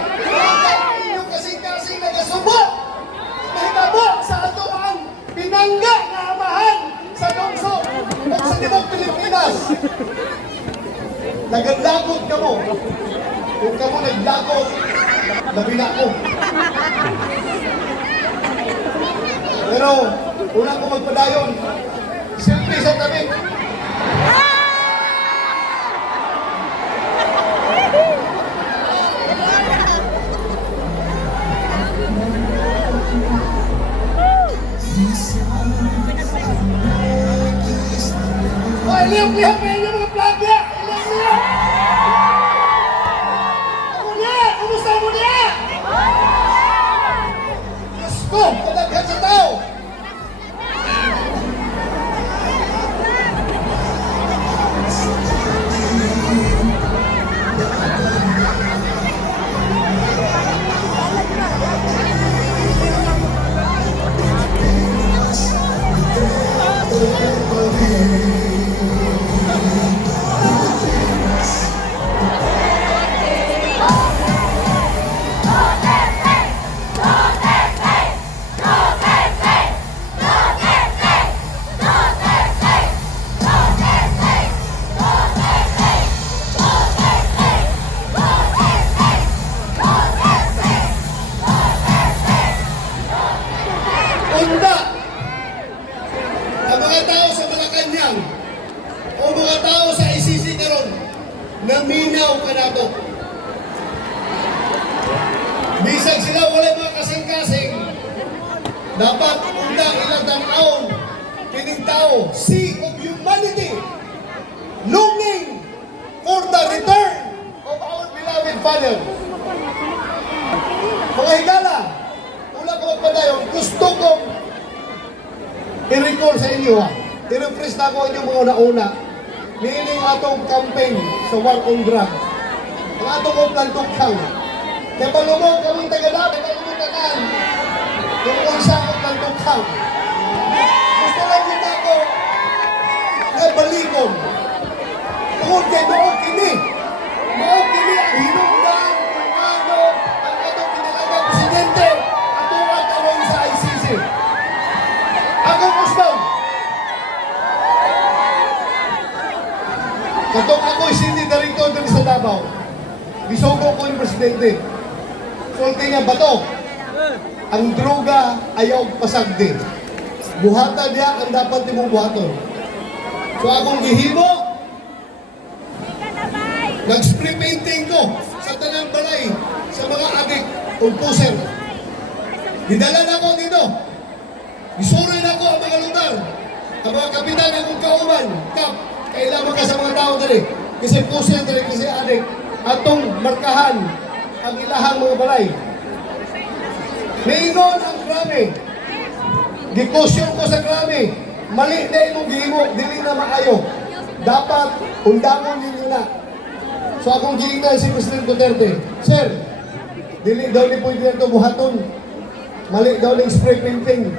Inyong kasing-kasing nagasubok! Mahitabo sa ato ang pinangga na amahan sa lungsod o sa Timog Pilipinas! Naglagot ka mo. Kung ka mo naglagot, labi na ako. Pero, una ko magpadayon, selfie sa tabi. Oh, iliyap-liyap na inyo mga plagya! Iliyap-liyap! Ako na! Kumusta mo na? Diyos ko! Kadaghan sa tao! Unda! Ang mga tao sa Malacanang o mga tao sa ICC karon, naminaw ka na to. Bisag sila wala mga kasing-kasing, dapat unda ilang tanaon, kining tao, sea of humanity, longing for the return of our beloved Father. Mga higala, wala ko magpadayon, gusto kong i-recall sa inyo ha. I-refresh na ako inyong mga una-una. Meaning atong campaign sa war on drugs. Ang atong uplan tukang. Kaya palumong kaming taga-dapat, kalumutan. Yung unsa uplan tukang. Gusto lang yun ako na balikon. Tungkol kay Maog Kini. Maog Kini ang hinungdan kung ano ang atong pinalagang presidente at tuwag karon sa ICC. Akong Usman. Katong ako isindi director din sa Davao. Bisugo ko yung presidente. Sulti niya bato. Ang droga ayaw pasagdi. Buhatan niya ang dapat nimong buhaton. So akong gihimo, nag-spray painting ko sa tanang balay sa mga adik o puser. Didala na ko dito. Isuroy na ko ang mga lugar. Ang mga kapitan akong kauman, kap, kailangan ka sa mga tao dali. Kasi puser dali, kasi adik. Atong markahan ang ilahang mga balay. Mayroon ang krami. Gikusyon ko sa krami. Mali na imong gihimo, dili na maayo. Dapat undangon ninyo na. So akong giingnan si President Duterte, Sir, dili daw ni pwede nito buhaton. Mali daw ng spray painting.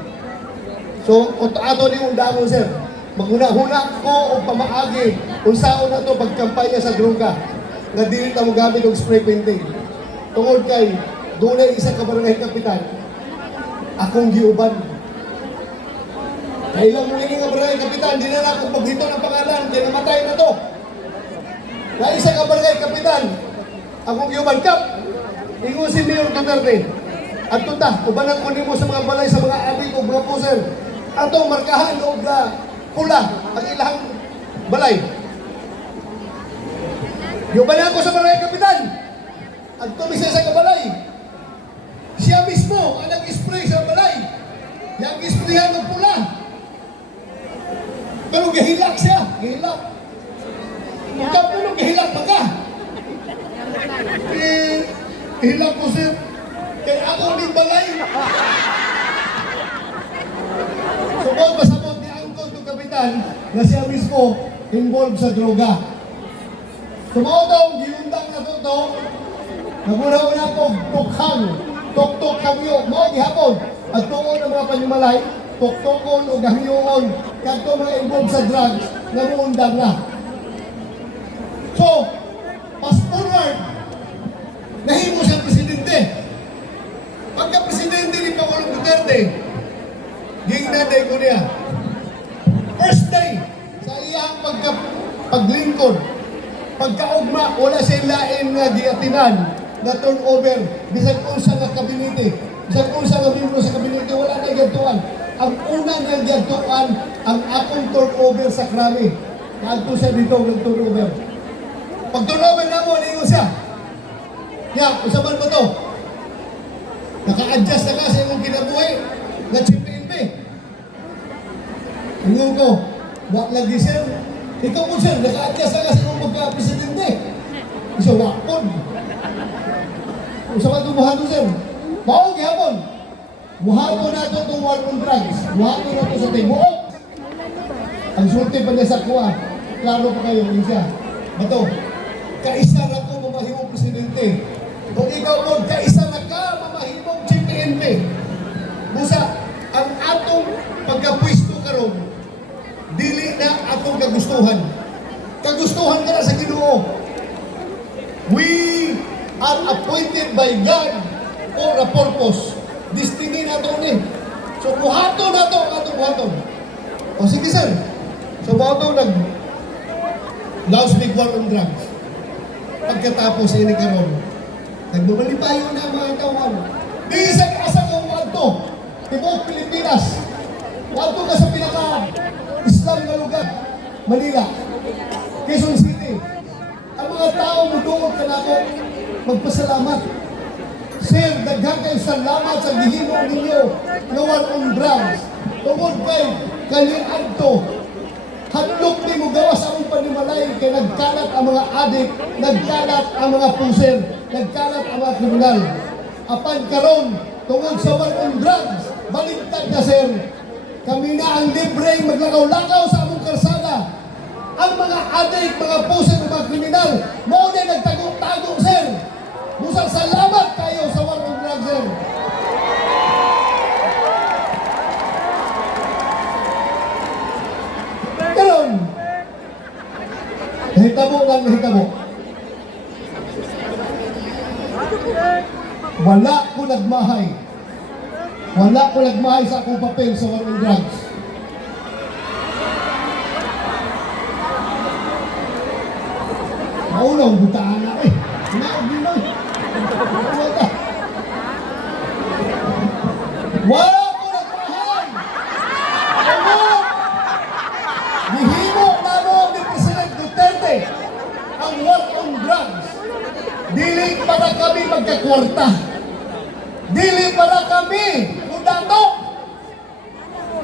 So, ato ni undangon, Sir. Maghuna-huna ko o pamaagi kung saan na ito pagkampanya sa droga na dili na mo gamit ng spray painting. Tungod kay, doon ay isang kabarangay kapitan, akong giuban. Kailang mo nga barangay kapitan, di na akong paghito ng pangalan, di namatay na to. Na isang kabarangay kapitan, akong giuban kap, ingon si Mayor Duterte, at tuta, ubanan ko nimo sa mga balay, sa mga adik o mga puser, atong markahan o pula ang ilang balay. Giubanan ko sa barangay kapitan, at tumisya sa kabalay. Siya mismo ang nag-spray sa balay. Yang isprayan ng pula. Pero gahilak siya, gahilak. Kapulong gahilak pa ka. Gahilak ko sir. Kaya ako ng balay. Subod pasabot ni Angkon to kapitan na siya mismo involved sa droga. Sumotong, giundang na to. Naguna-una po, tukhang. Tok-tok kamiyo, mo gihapon. At tuon ang mga panimalay, tok-tokon o gahiyoon, kanto mga involved sa drugs, na muundang na. So, fast forward, nahimo siyang presidente. Pagka-presidente ni Pangulong Duterte, gingnaday ko niya. First day, sa iyang paglingkod, pagkaugma, wala siya lain nga giatinan na turnover, bisan unsa nga kabinete, bisan unsa nga membro sa kabinete, wala na gantuan. Ang una nga gantuan, ang akong turnover sa krami. Nagto siya dito ng turnover. Pag turnover na mo, ningon siya. Ya, unsa man mo to? Naka-adjust na ka sa imong kinabuhi na CPNP. Ningon ko, wak lagi sir. Ikaw mo sir, naka-adjust na ka sa imong magka-presidente. Isa wakpon. Kung sa mga buhato sir, maong gihapon. Buhato na ito itong war on drugs. Buhato na ito sa tibuok. Ang sulti pa niya sa kuha. Klaro pa kayo, yun siya. Bato, kaisa na ito mamahimong presidente. Kung ikaw mo, kaisa na ka mamahimong CPNP. Busa, ang atong pagkapwisto karon, dili na atong kagustuhan. Kagustuhan ka na sa Ginoo. We are appointed by God for a purpose. Destiny na ito ni. So, buhato na ito ang atong buhaton. O sige sir. So, buhato nag-loudspeak war on drugs. Pagkatapos ini karon, nagbabalipayo na ang mga tawag. Di isang asa kong wadto. Tibuok Pilipinas. Wadto ka sa pinaka-Islam na lugar. Manila. Quezon City. Ang mga tao mo doon ka na ako magpasalamat. Sir, daghang kayo salamat sa gihimo ninyo na war on drugs. Tungod kay kalian to. Hadlok ni mo gawa sa among panimalay kay nagkalat ang mga adik, nagkalat ang mga puser, nagkalat ang mga kriminal. Apan karon tungod sa war on drugs, baligtad ka sir. Kami na ang libreng maglakaw-lakaw sa among karsada. Ang mga adik, mga puser, mga kriminal, mao na nagtago-tago sir. Busang salamat kayo sa war on drugs sir. Karon, nahitabo lang nahitabo. Wala ko nagmahay. Wala ko nagmahay sa akong papel sa war on drugs. Maulaw, butaan na eh. Naog ninoy. Wala ko nagmahay. Ano? Gihimo na mo ni President Duterte ang war on drugs. Dili para kami magkakwarta. Dili para kami kudato.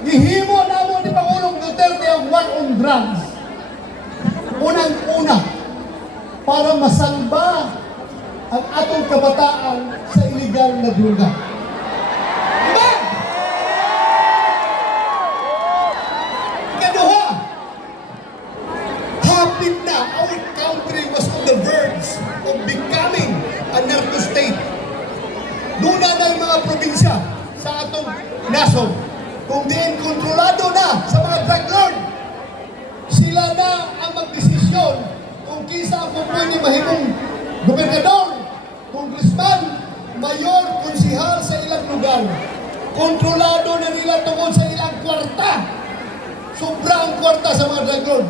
Gihimo na mo ni Pangulong Duterte ang war on drugs. Unang-una, para masalba ang atong kabataan sa iligal na droga. Diba? na our country was on the verge of becoming a narco state. Doon na ng mga probinsya sa atong nason. Kung diin kontrolado na sa mga drug lord, sila na ang magdesisyon kung kisa ang pwede mahimong gobernador, congressman, mayor, konsihal sa ilang lugar. Kontrolado na nila tungkol sa ilang kwarta. Sobra ang kwarta sa mga drug lord.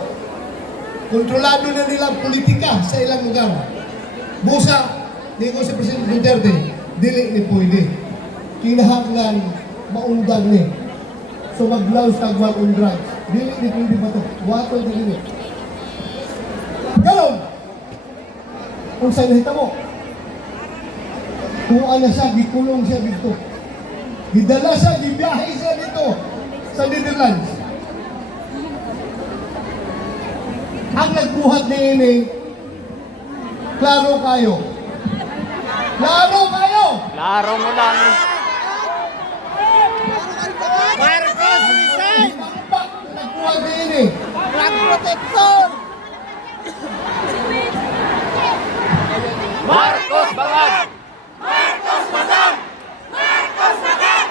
Kontrolado na nila ang politika sa ilang lugar. Busa, di ko si Presidente Duterte, dili ni pwede. Kinahanglan maundang ni. So mag-launch tagwag on drugs. Dili ni pwede ba ito? Wato dili ni. Ganon! Kung saan nahita mo, kuha na siya, gikulong siya dito. Gidala siya, gibiyahe siya dito sa Netherlands. Ang nagbuhat ni ini, klaro kayo. Klaro kayo! Klaro mo lang. Marcos, resign! Ang nagbuhat ni ini. Drug protection! Marcos, bangag! Marcos, bangag! Marcos, bangag!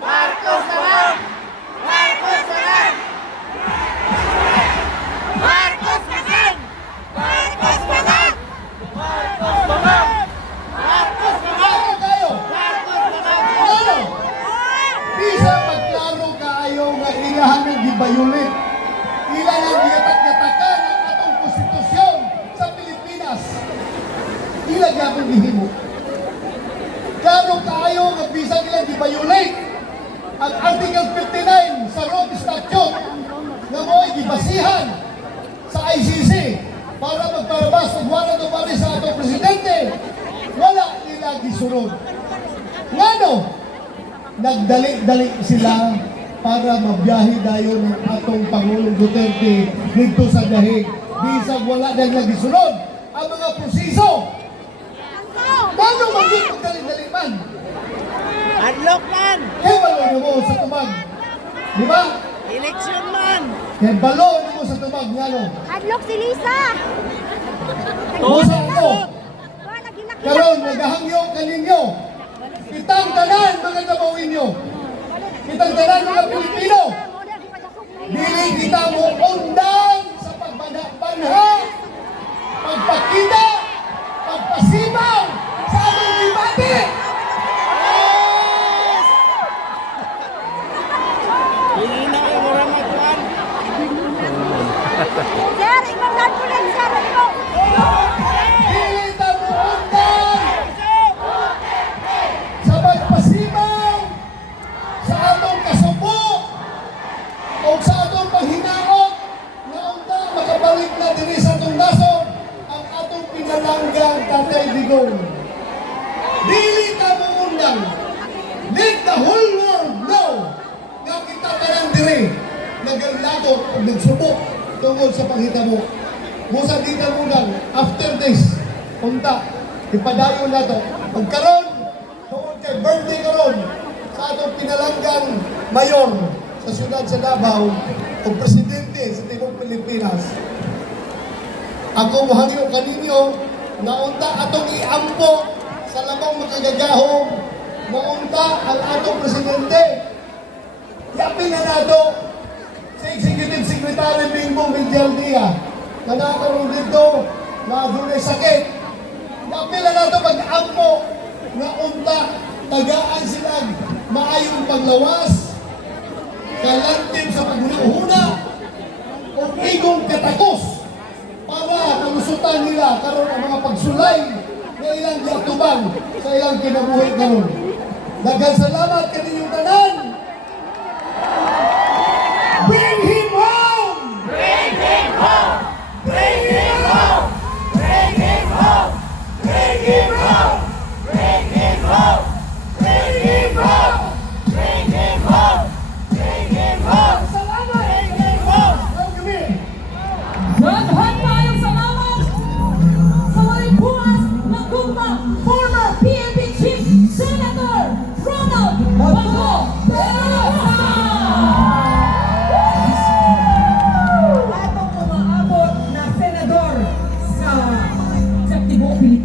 Marcos, bangag! Marcos, bangag! Marcos, bangag! Marcos, bangag! Marcos, bangag! Marcos, bangag! Klaro kayo! Marcos, bangag! Klaro! Bisa magklaro kayo nga ilahan ng gibayulit. Ilan ang giyatak-yatakan ang atong konstitusyon sa Pilipinas. Ilan gabong gihimo. Klaro kayo nga bisa nila gibayulit ang Article 59 sa Rome Statute nga mo'y gibasihan sa ICC para magparabas ng warrant of arrest sa atong presidente. Wala nila gisunod. Ngano? Nagdali-dali sila para mabiyahe dayon ng atong Pangulong Duterte dito sa dahig. Bisag wala nang nagisunod ang mga proseso. Ngano magdali-dali man? Unlock man! Kaya balo na mo sa tubag. Di ba? Election man! Kaya balo na mo sa tubag. Ngano? Hadlock si Lisa! Musa ako. Karon nagahangyo kaninyo. Kitang tanan mga tabawin nyo. Kitang tanan mga Pilipino. Dili kita mo undang sa pagbanha, pagpakita, pagpasibaw sa aming debate. Hindi na kayo murang magkuhan. Sir, imandan ko lang, sir! Ano? Dili kita mo undang sa pagpasibaw sa atong kasubo o sa atong paghinaot na unta makabalik na diri sa atong nasod ang atong pinalanggang Tatay Digong. Dili ta mo undang. Let the whole world know nga kita kanang diri nagalagot o nagsubok tungkol sa panghitabo. Musa di ta undang after this unta ipadayon nato pagkaron tungkol kay birthday karon sa atong pinalanggang mayor sa siyudad sa Davao o presidente sa Timog Pilipinas. Ako mahangyo kaninyo na unta atong iampo sa lamang makagagahong na unta ang atong presidente. Yapin na nato sa Executive Secretary Bingbong Villaldia na nakaroon dito na dunay sakit. Yapin na nato pag-ampo na unta tagaan silang maayong paglawas, kalantin sa paghuna o igong katakos para kalusutan nila karon ang mga pagsulay na ilang giatubang sa ilang kinabuhi karon. Daghang salamat kaninyong tanan. Bring him home! Bring him home! Bring him home! Bring him home! Bring him home! Bring him home! Bring him home! Bring him home! Bring him home! Salamat! Bring him home! Ang gabi! Daghan tayong salamat sa walang buwas ng gugma, former PNP Chief Senator Ronald Baco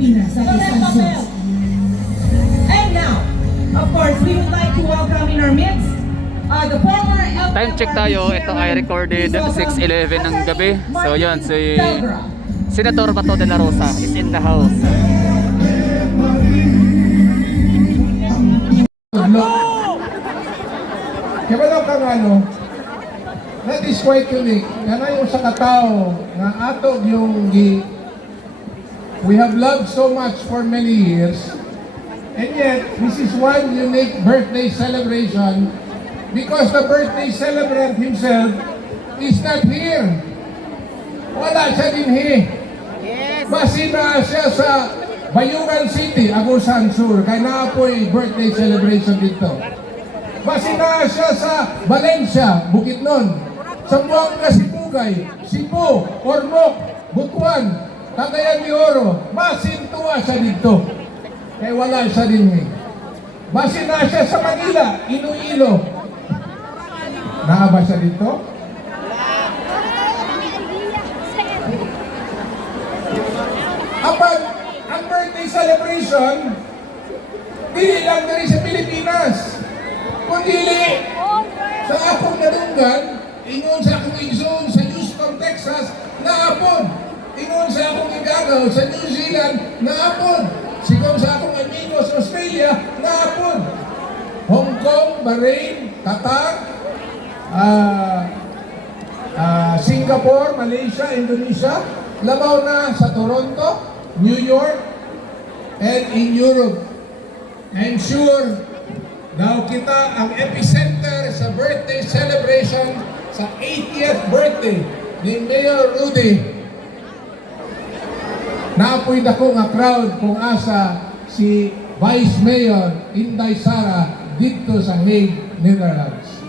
Pilipinas. That is Ansuls. And now, of course, we would like to welcome in our midst the former LTFRB Time check tayo. Ito ay chairman, recorded please welcome 6:11 ng gabi. So yun, si Telgra. Senator Bato de la Rosa is in the house. Kaya ba lang kang ano, that is quite unique. Yan ay yung sa katao na atog yung we have loved so much for many years, and yet this is one unique birthday celebration because the birthday celebrant himself is not here. Wala siya din here. Basi na siya sa Bayugan City, Agusan Sur, kaya naapoy birthday celebration dito. Basi na siya sa Valencia, Bukidnon, Zamboanga, Sibugay, Cebu, Ormoc, Butuan, Cagayan de Oro. Basin tuwa siya dito. Kaya wala siya din eh. Basi na siya sa Manila, Iloilo. Naaba siya dito? Apan, ang birthday celebration, dili lang diri sa Pilipinas. Kundi sa akong nadunggan, ingon sa akong igsoon sa Houston, Texas, naapod. Ingon sa akong igagaw sa New Zealand, naapod. Sigaw sa akong amigo sa Australia, naapod. Hong Kong, Bahrain, Qatar, Singapore, Malaysia, Indonesia, labaw na sa Toronto, New York, and in Europe. And sure, daw kita ang epicenter sa birthday celebration sa 80th birthday ni Mayor Rudy. Naapoy dako nga crowd kung asa si Vice Mayor Inday Sara dito sa Hague, Netherlands.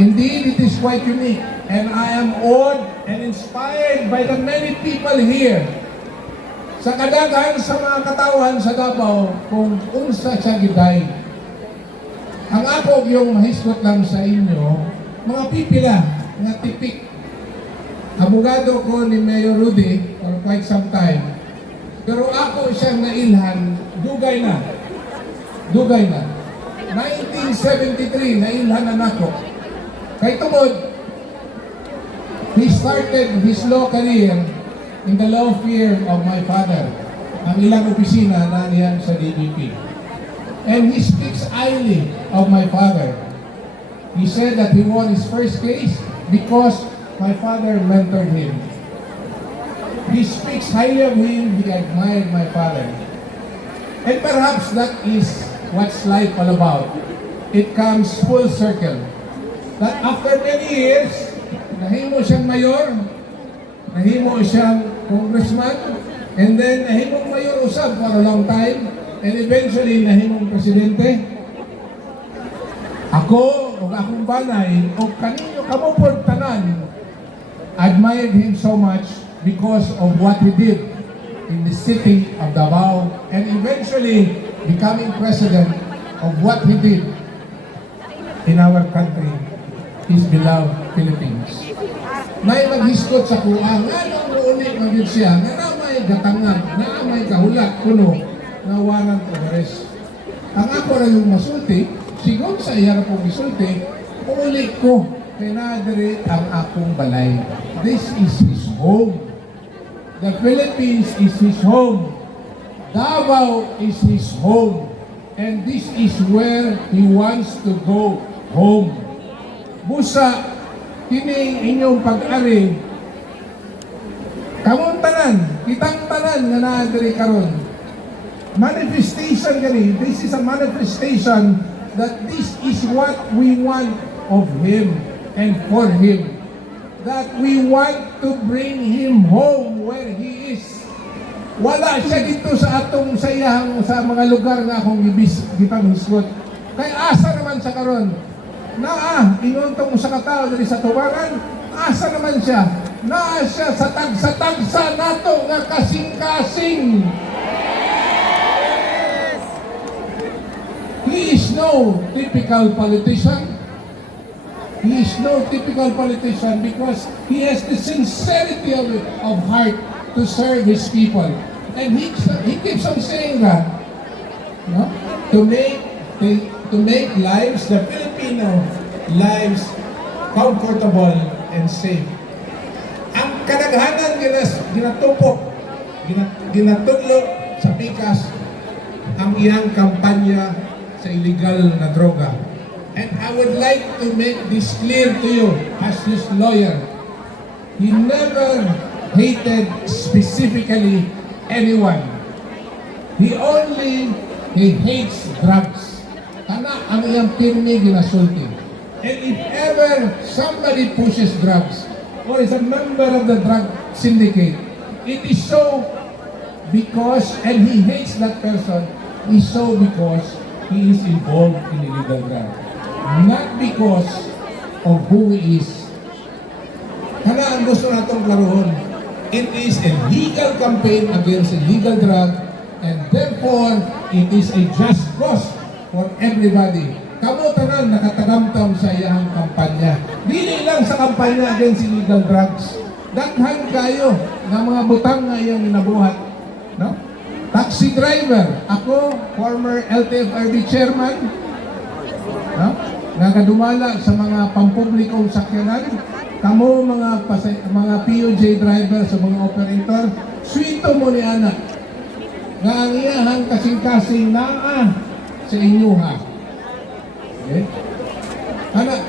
Indeed, it is quite unique, and I am awed and inspired by the many people here. Sa kadaghan sa mga katawan sa Davao kung unsa siya giday. Ang ako yung mahisgot lang sa inyo, mga pipila, mga tipik. Abogado ko ni Mayor Rudy for quite some time. Pero ako siyang nailhan, dugay na. Dugay na. 1973, nailhan na ako. Kay tungod, he started his law career in the law firm of my father. Ang ilang opisina na niyan sa DBP. And he speaks highly of my father. He said that he won his first case because my father mentored him. He speaks highly of him, he admired my father. And perhaps that is what's life all about. It comes full circle. That after many years, nahimo siyang mayor, nahimo siyang congressman, and then nahimong mayor usab for a long time, and eventually nahimong presidente. Ako, o akong banay, o kaninyo kamupod tanan, admired him so much because of what he did in the city of Davao, and eventually becoming president of what he did in our country, his beloved Philippines. May maghiskot sa kuang, nga nang uuli magiging siya, nga na may gatangan, na may kahulat, kuno, na warrant of arrest. Ang ako rin yung masulti, siguro sa iya na pong isulti, uuli ko, pinadiri ang akong balay. This is his home. The Philippines is his home. Davao is his home. And this is where he wants to go home. Busa, kining inyong pag-ari, kamong tanan, kitang tanan nga naadiri karon. Manifestation gani, this is a manifestation that this is what we want of him and for him. That we want to bring him home where he is. Wala siya dito sa atong sayahang sa mga lugar nga akong gitang hisgot. Kaya asa naman sa karon. Inuntong sa katao dali sa tubangan, asa naman siya? Naa siya sa tagsa-tagsa nato nga kasing-kasing. He is no typical politician. He is no typical politician because he has the sincerity of heart to serve his people. And he keeps on saying that, no? To make lives, the Filipino lives, comfortable and safe. Ang kadaghanan ginatudlo sa pikas ang iyang kampanya sa illegal na droga. And I would like to make this clear to you as his lawyer. He never hated specifically anyone. He hates drugs. Kana ang iyang pirmi ginasulti. And if ever somebody pushes drugs or is a member of the drug syndicate, it is so because, and he hates that person, is so because he is involved in illegal drugs. Not because of who he is. Kana ang gusto natong klaruhon. It is a legal campaign against illegal drug, and therefore, it is a just cause for everybody. Kamo tanan nakatagamtam sa iyang kampanya. Dili lang sa kampanya against illegal drugs. Daghan kayo ng mga butang nga iyang nabuhat. No? Taxi driver. Ako, former LTFRB chairman. No? Nakadumala sa mga pampublikong sakyanan. Kamo mga POJ driver sa mga operator. Swito mo ni anak. Nga ang iyahang kasing-kasing naa sa inyuha. Okay? Anak,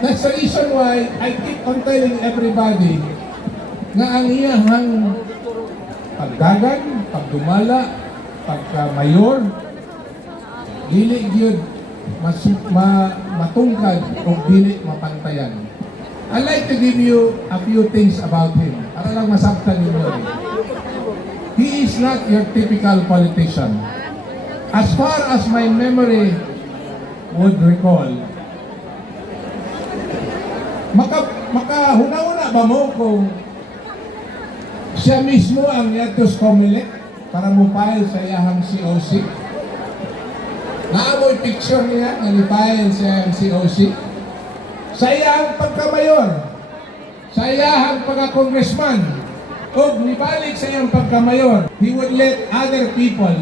that's the reason why I keep on telling everybody nga ang iyahang pagdagan, pagdumala, pagka-mayor, dili gyud matungkad o dili mapantayan. I'd like to give you a few things about him. Para lang masabtan ninyo. He is not your typical politician. As far as my memory would recall, makahuna-una ba mo kung siya mismo ang yatos Comelec para mo file sa iyahang COC? Naamoy picture niya na ni-file sa iyahang COC? Sa iyahang pagkamayor, sa iyahang pagka-congressman, o nibalik sa iyang pagkamayor, he would let other people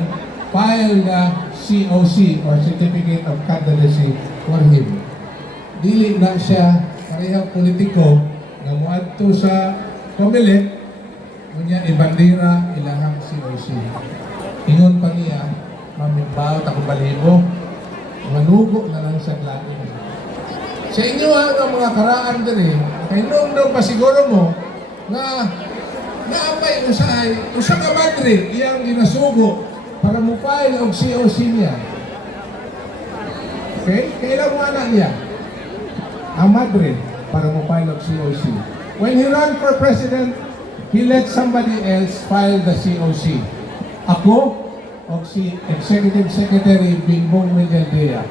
file the COC or Certificate of Candidacy for him. Dili na siya parehang politiko na muadto sa Comelec, kunya ibandira ilahang COC. Ingon pa niya, mamimbaw ako balibo, manugo na lang sa lain. Sa inyo ang mga karaan din kay noong pa siguro mo na naapay usahay, usa ka madre iyang ginasugo para mo file og COC niya. Okay? Kailan mo anak niya? Ang madre para mo file og COC. When he ran for president, he let somebody else file the COC. Ako o si Executive Secretary Bingbong Medialdea.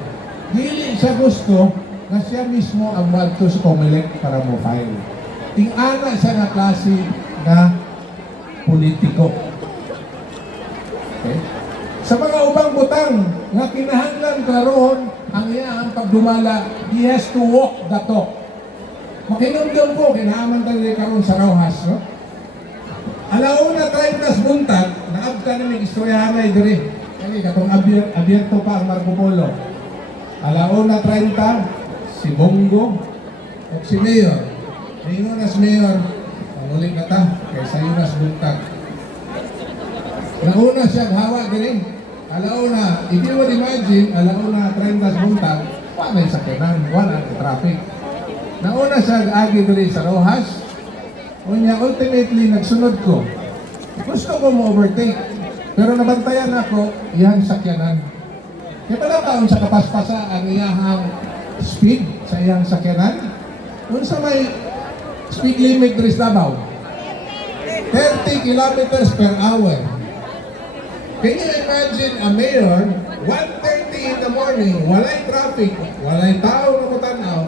Dili siya gusto na siya mismo ang magto sa Comelec para mo file. Ting-ana siya na klase na politiko. Okay? Sa mga ubang butang nga kinahanglan klarohon ang iyang pagdumala, he has to walk the talk. Makinumdum ko, kinahaman tayo karon sa Rojas, no? Alauna 30 buntag, naabta namin istoryahan na idiri. Kaya katong abierto pa ang Marco Polo. Alauna 30, si Bongo o si Mayor. Ngayon as Mayor, pangulit na ta, kaysa yun as buntag. Nauna siya hawa din. Alauna, if you would imagine, alauna 30 buntag, wala yung sakyanan, wala ang traffic. Nauna siya agi din sa Rojas. Unya, ultimately, nagsunod ko. Gusto ko mo overtake. Pero nabantayan ako, iyang sakyanan. Kaya pala taon sa kapaspasa ang iyahang speed sa iyang sakyanan. Kung sa may speed limit diri sa Davao, 30 kilometers per hour. Can you imagine a mayor, 1:30 in the morning, walay traffic, walay tao na matanaw,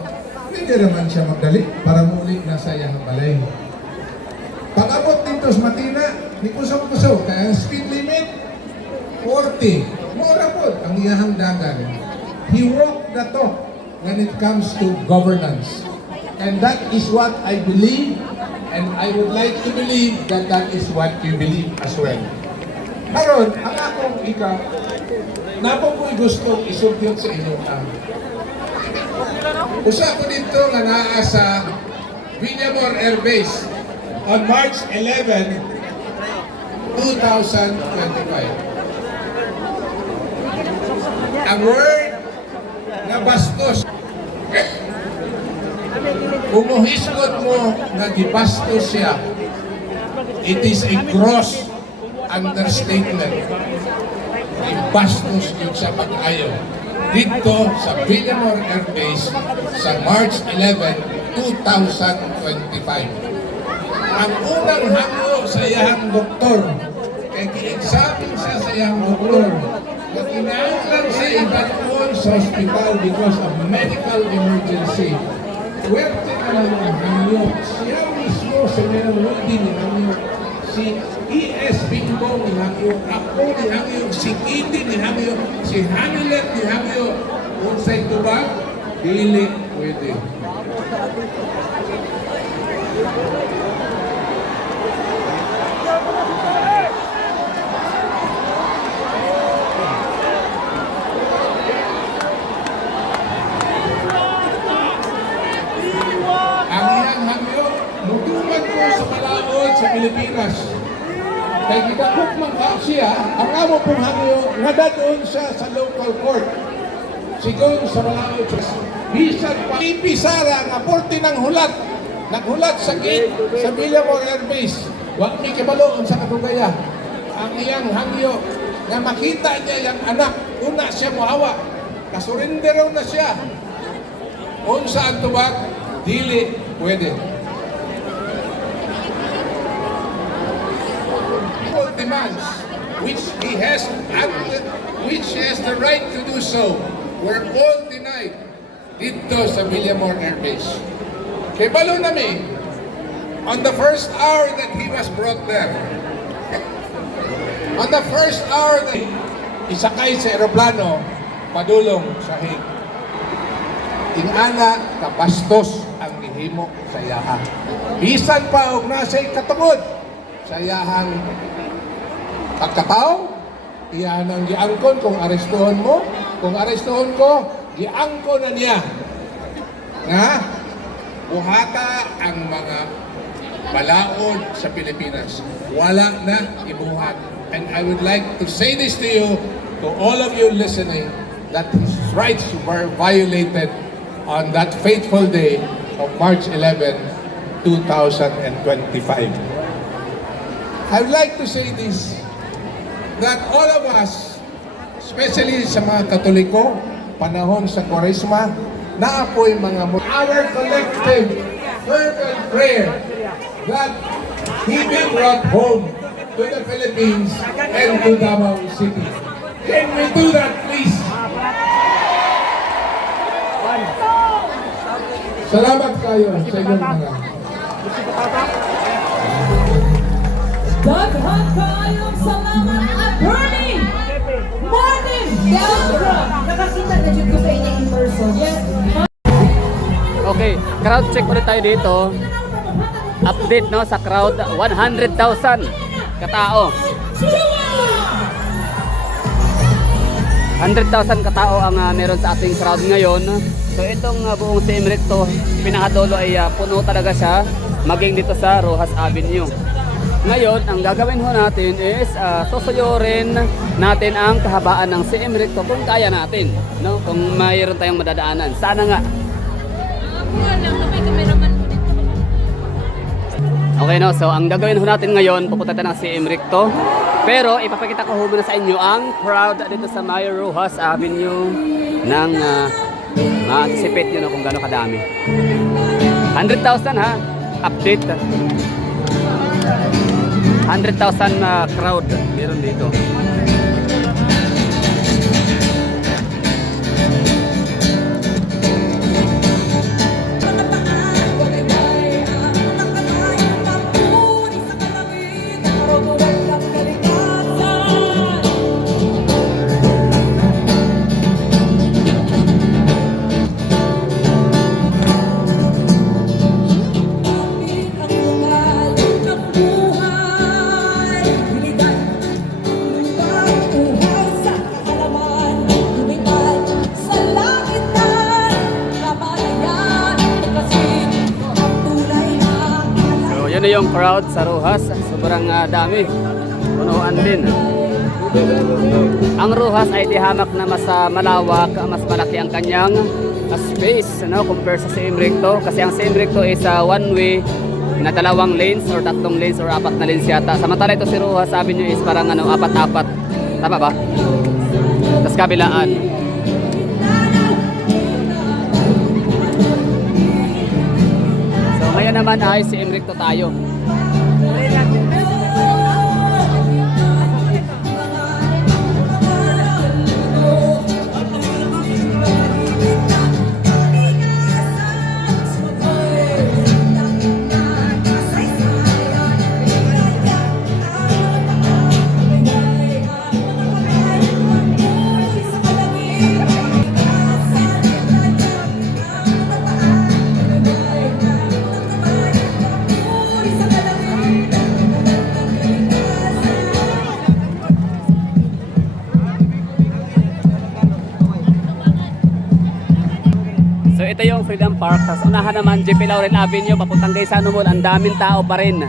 pwede naman siya magdali para mulit na sa iyang balay. Pag-abot dito sa Matina, di kusog-kusog, kaya speed limit, 40. Mura po ang iyahang dagan. He walked the talk when it comes to governance. And that is what I believe And I would like to believe that that is what you believe as well. Karon, ang akong napo ko'y gustong isugyot sa inyo ang usa ko dito nga naa sa Villamor Air Base on March 11, 2025. Ang word na bastos, kung muhisgot mo na gibastos siya, it is a gross understatement. Ibastos yun siya pag-ayaw. Dito sa Villamor Air Base sa March 11, 2025. Ang unang hango sa iyang doktor, kaya gi-examine siya sa iyang doktor, na kinahanglan siya ibaton sa hospital because of medical emergency. Puwerte ka lang ang hanyo. Siya mismo sa General Rudy ni hanyo. Si E.S. Bingbong ni hanyo. Ako ni hanyo. Si Kitty ni hanyo. Si Hanilet ni hanyo. Kung sa'y tubag, dili pwede. Ang iyang hangyo, mutuman ko sa Malaod sa Pilipinas. Kay gidakop man ka siya, ang amo pong hangyo, nadadoon siya sa local court. Siguro sa Malaod, bisan pa ipisara nga porte ng hulat. Naghulat sa gate sa Villamor Air Base. Huwag may kabaloon sa katugaya. Ang iyang hangyo, na makita niya yung anak, una siya muhawa. Kasurindero na siya. Unsa ang tubag, dili pwede. Demands, which he has the right to do so, were all denied dito sa Villamor Air Base. Kay balo nami, on the first hour that he was brought there, on the first hour that isakay sa aeroplano, padulong sa Hague. Ingana kabastos ang gihimo sa iyaha. Bisan pa og nasay katungod sa iyahang pagkatao, iyahan ang giangkon kung arestuhan mo. Kung arestuhan ko, giangkon na niya. Nga, buhata ang mga balaod sa Pilipinas. Wala na ibuhat. And I would like to say this to you, to all of you listening, that his rights were violated on that fateful day of March 11, 2025. I would like to say this, that all of us, especially sa mga Katoliko, panahon sa Kwaresma, naapoy mga our collective fervent prayer that he be brought home to the Philippines and to Davao City. Can we do that, please? Salamat kayo sa inyong mga. Daghan kayong salamat, Attorney Martin Galbra. Nakakita na dyan ko sa inyo in person. Yes. Okay, crowd check ulit tayo dito. Update no sa crowd, 100,000 katao. 100,000 katao ang meron sa ating crowd ngayon. So itong buong CM Recto, pinakadulo ay puno talaga siya, maging dito sa Rojas Avenue. Ngayon, ang gagawin ho natin is susuyorin natin ang kahabaan ng CM Recto kung kaya natin, no? Kung mayroon tayong madadaanan. Sana nga. Okay, no? So ang gagawin ho natin ngayon, pupunta tayo ng CM Recto. Pero ipapakita ko ho muna sa inyo ang crowd dito sa Mayor Rojas Avenue ng ma-anticipate nyo kung gano'ng kadami. 100,000 ha, update. 100,000 crowd meron dito. crowd sa Rojas. Sobrang dami. Punuan din. Ang Rojas ay dihamak na mas malawak, mas malaki ang kanyang space, no, compare sa CM Recto. Kasi ang CM Recto is one way na 2 lanes or 3 lanes or 4 na lanes yata. Samantala ito si Rojas, sabi nyo is parang 4-4. Tama ba? Tapos kabilaan. So ngayon naman ay CM Recto tayo. So ito yung Freedom Park. Tapos unahan naman JP Laurel Avenue papuntang Gaisano Mall. Ang daming tao pa rin.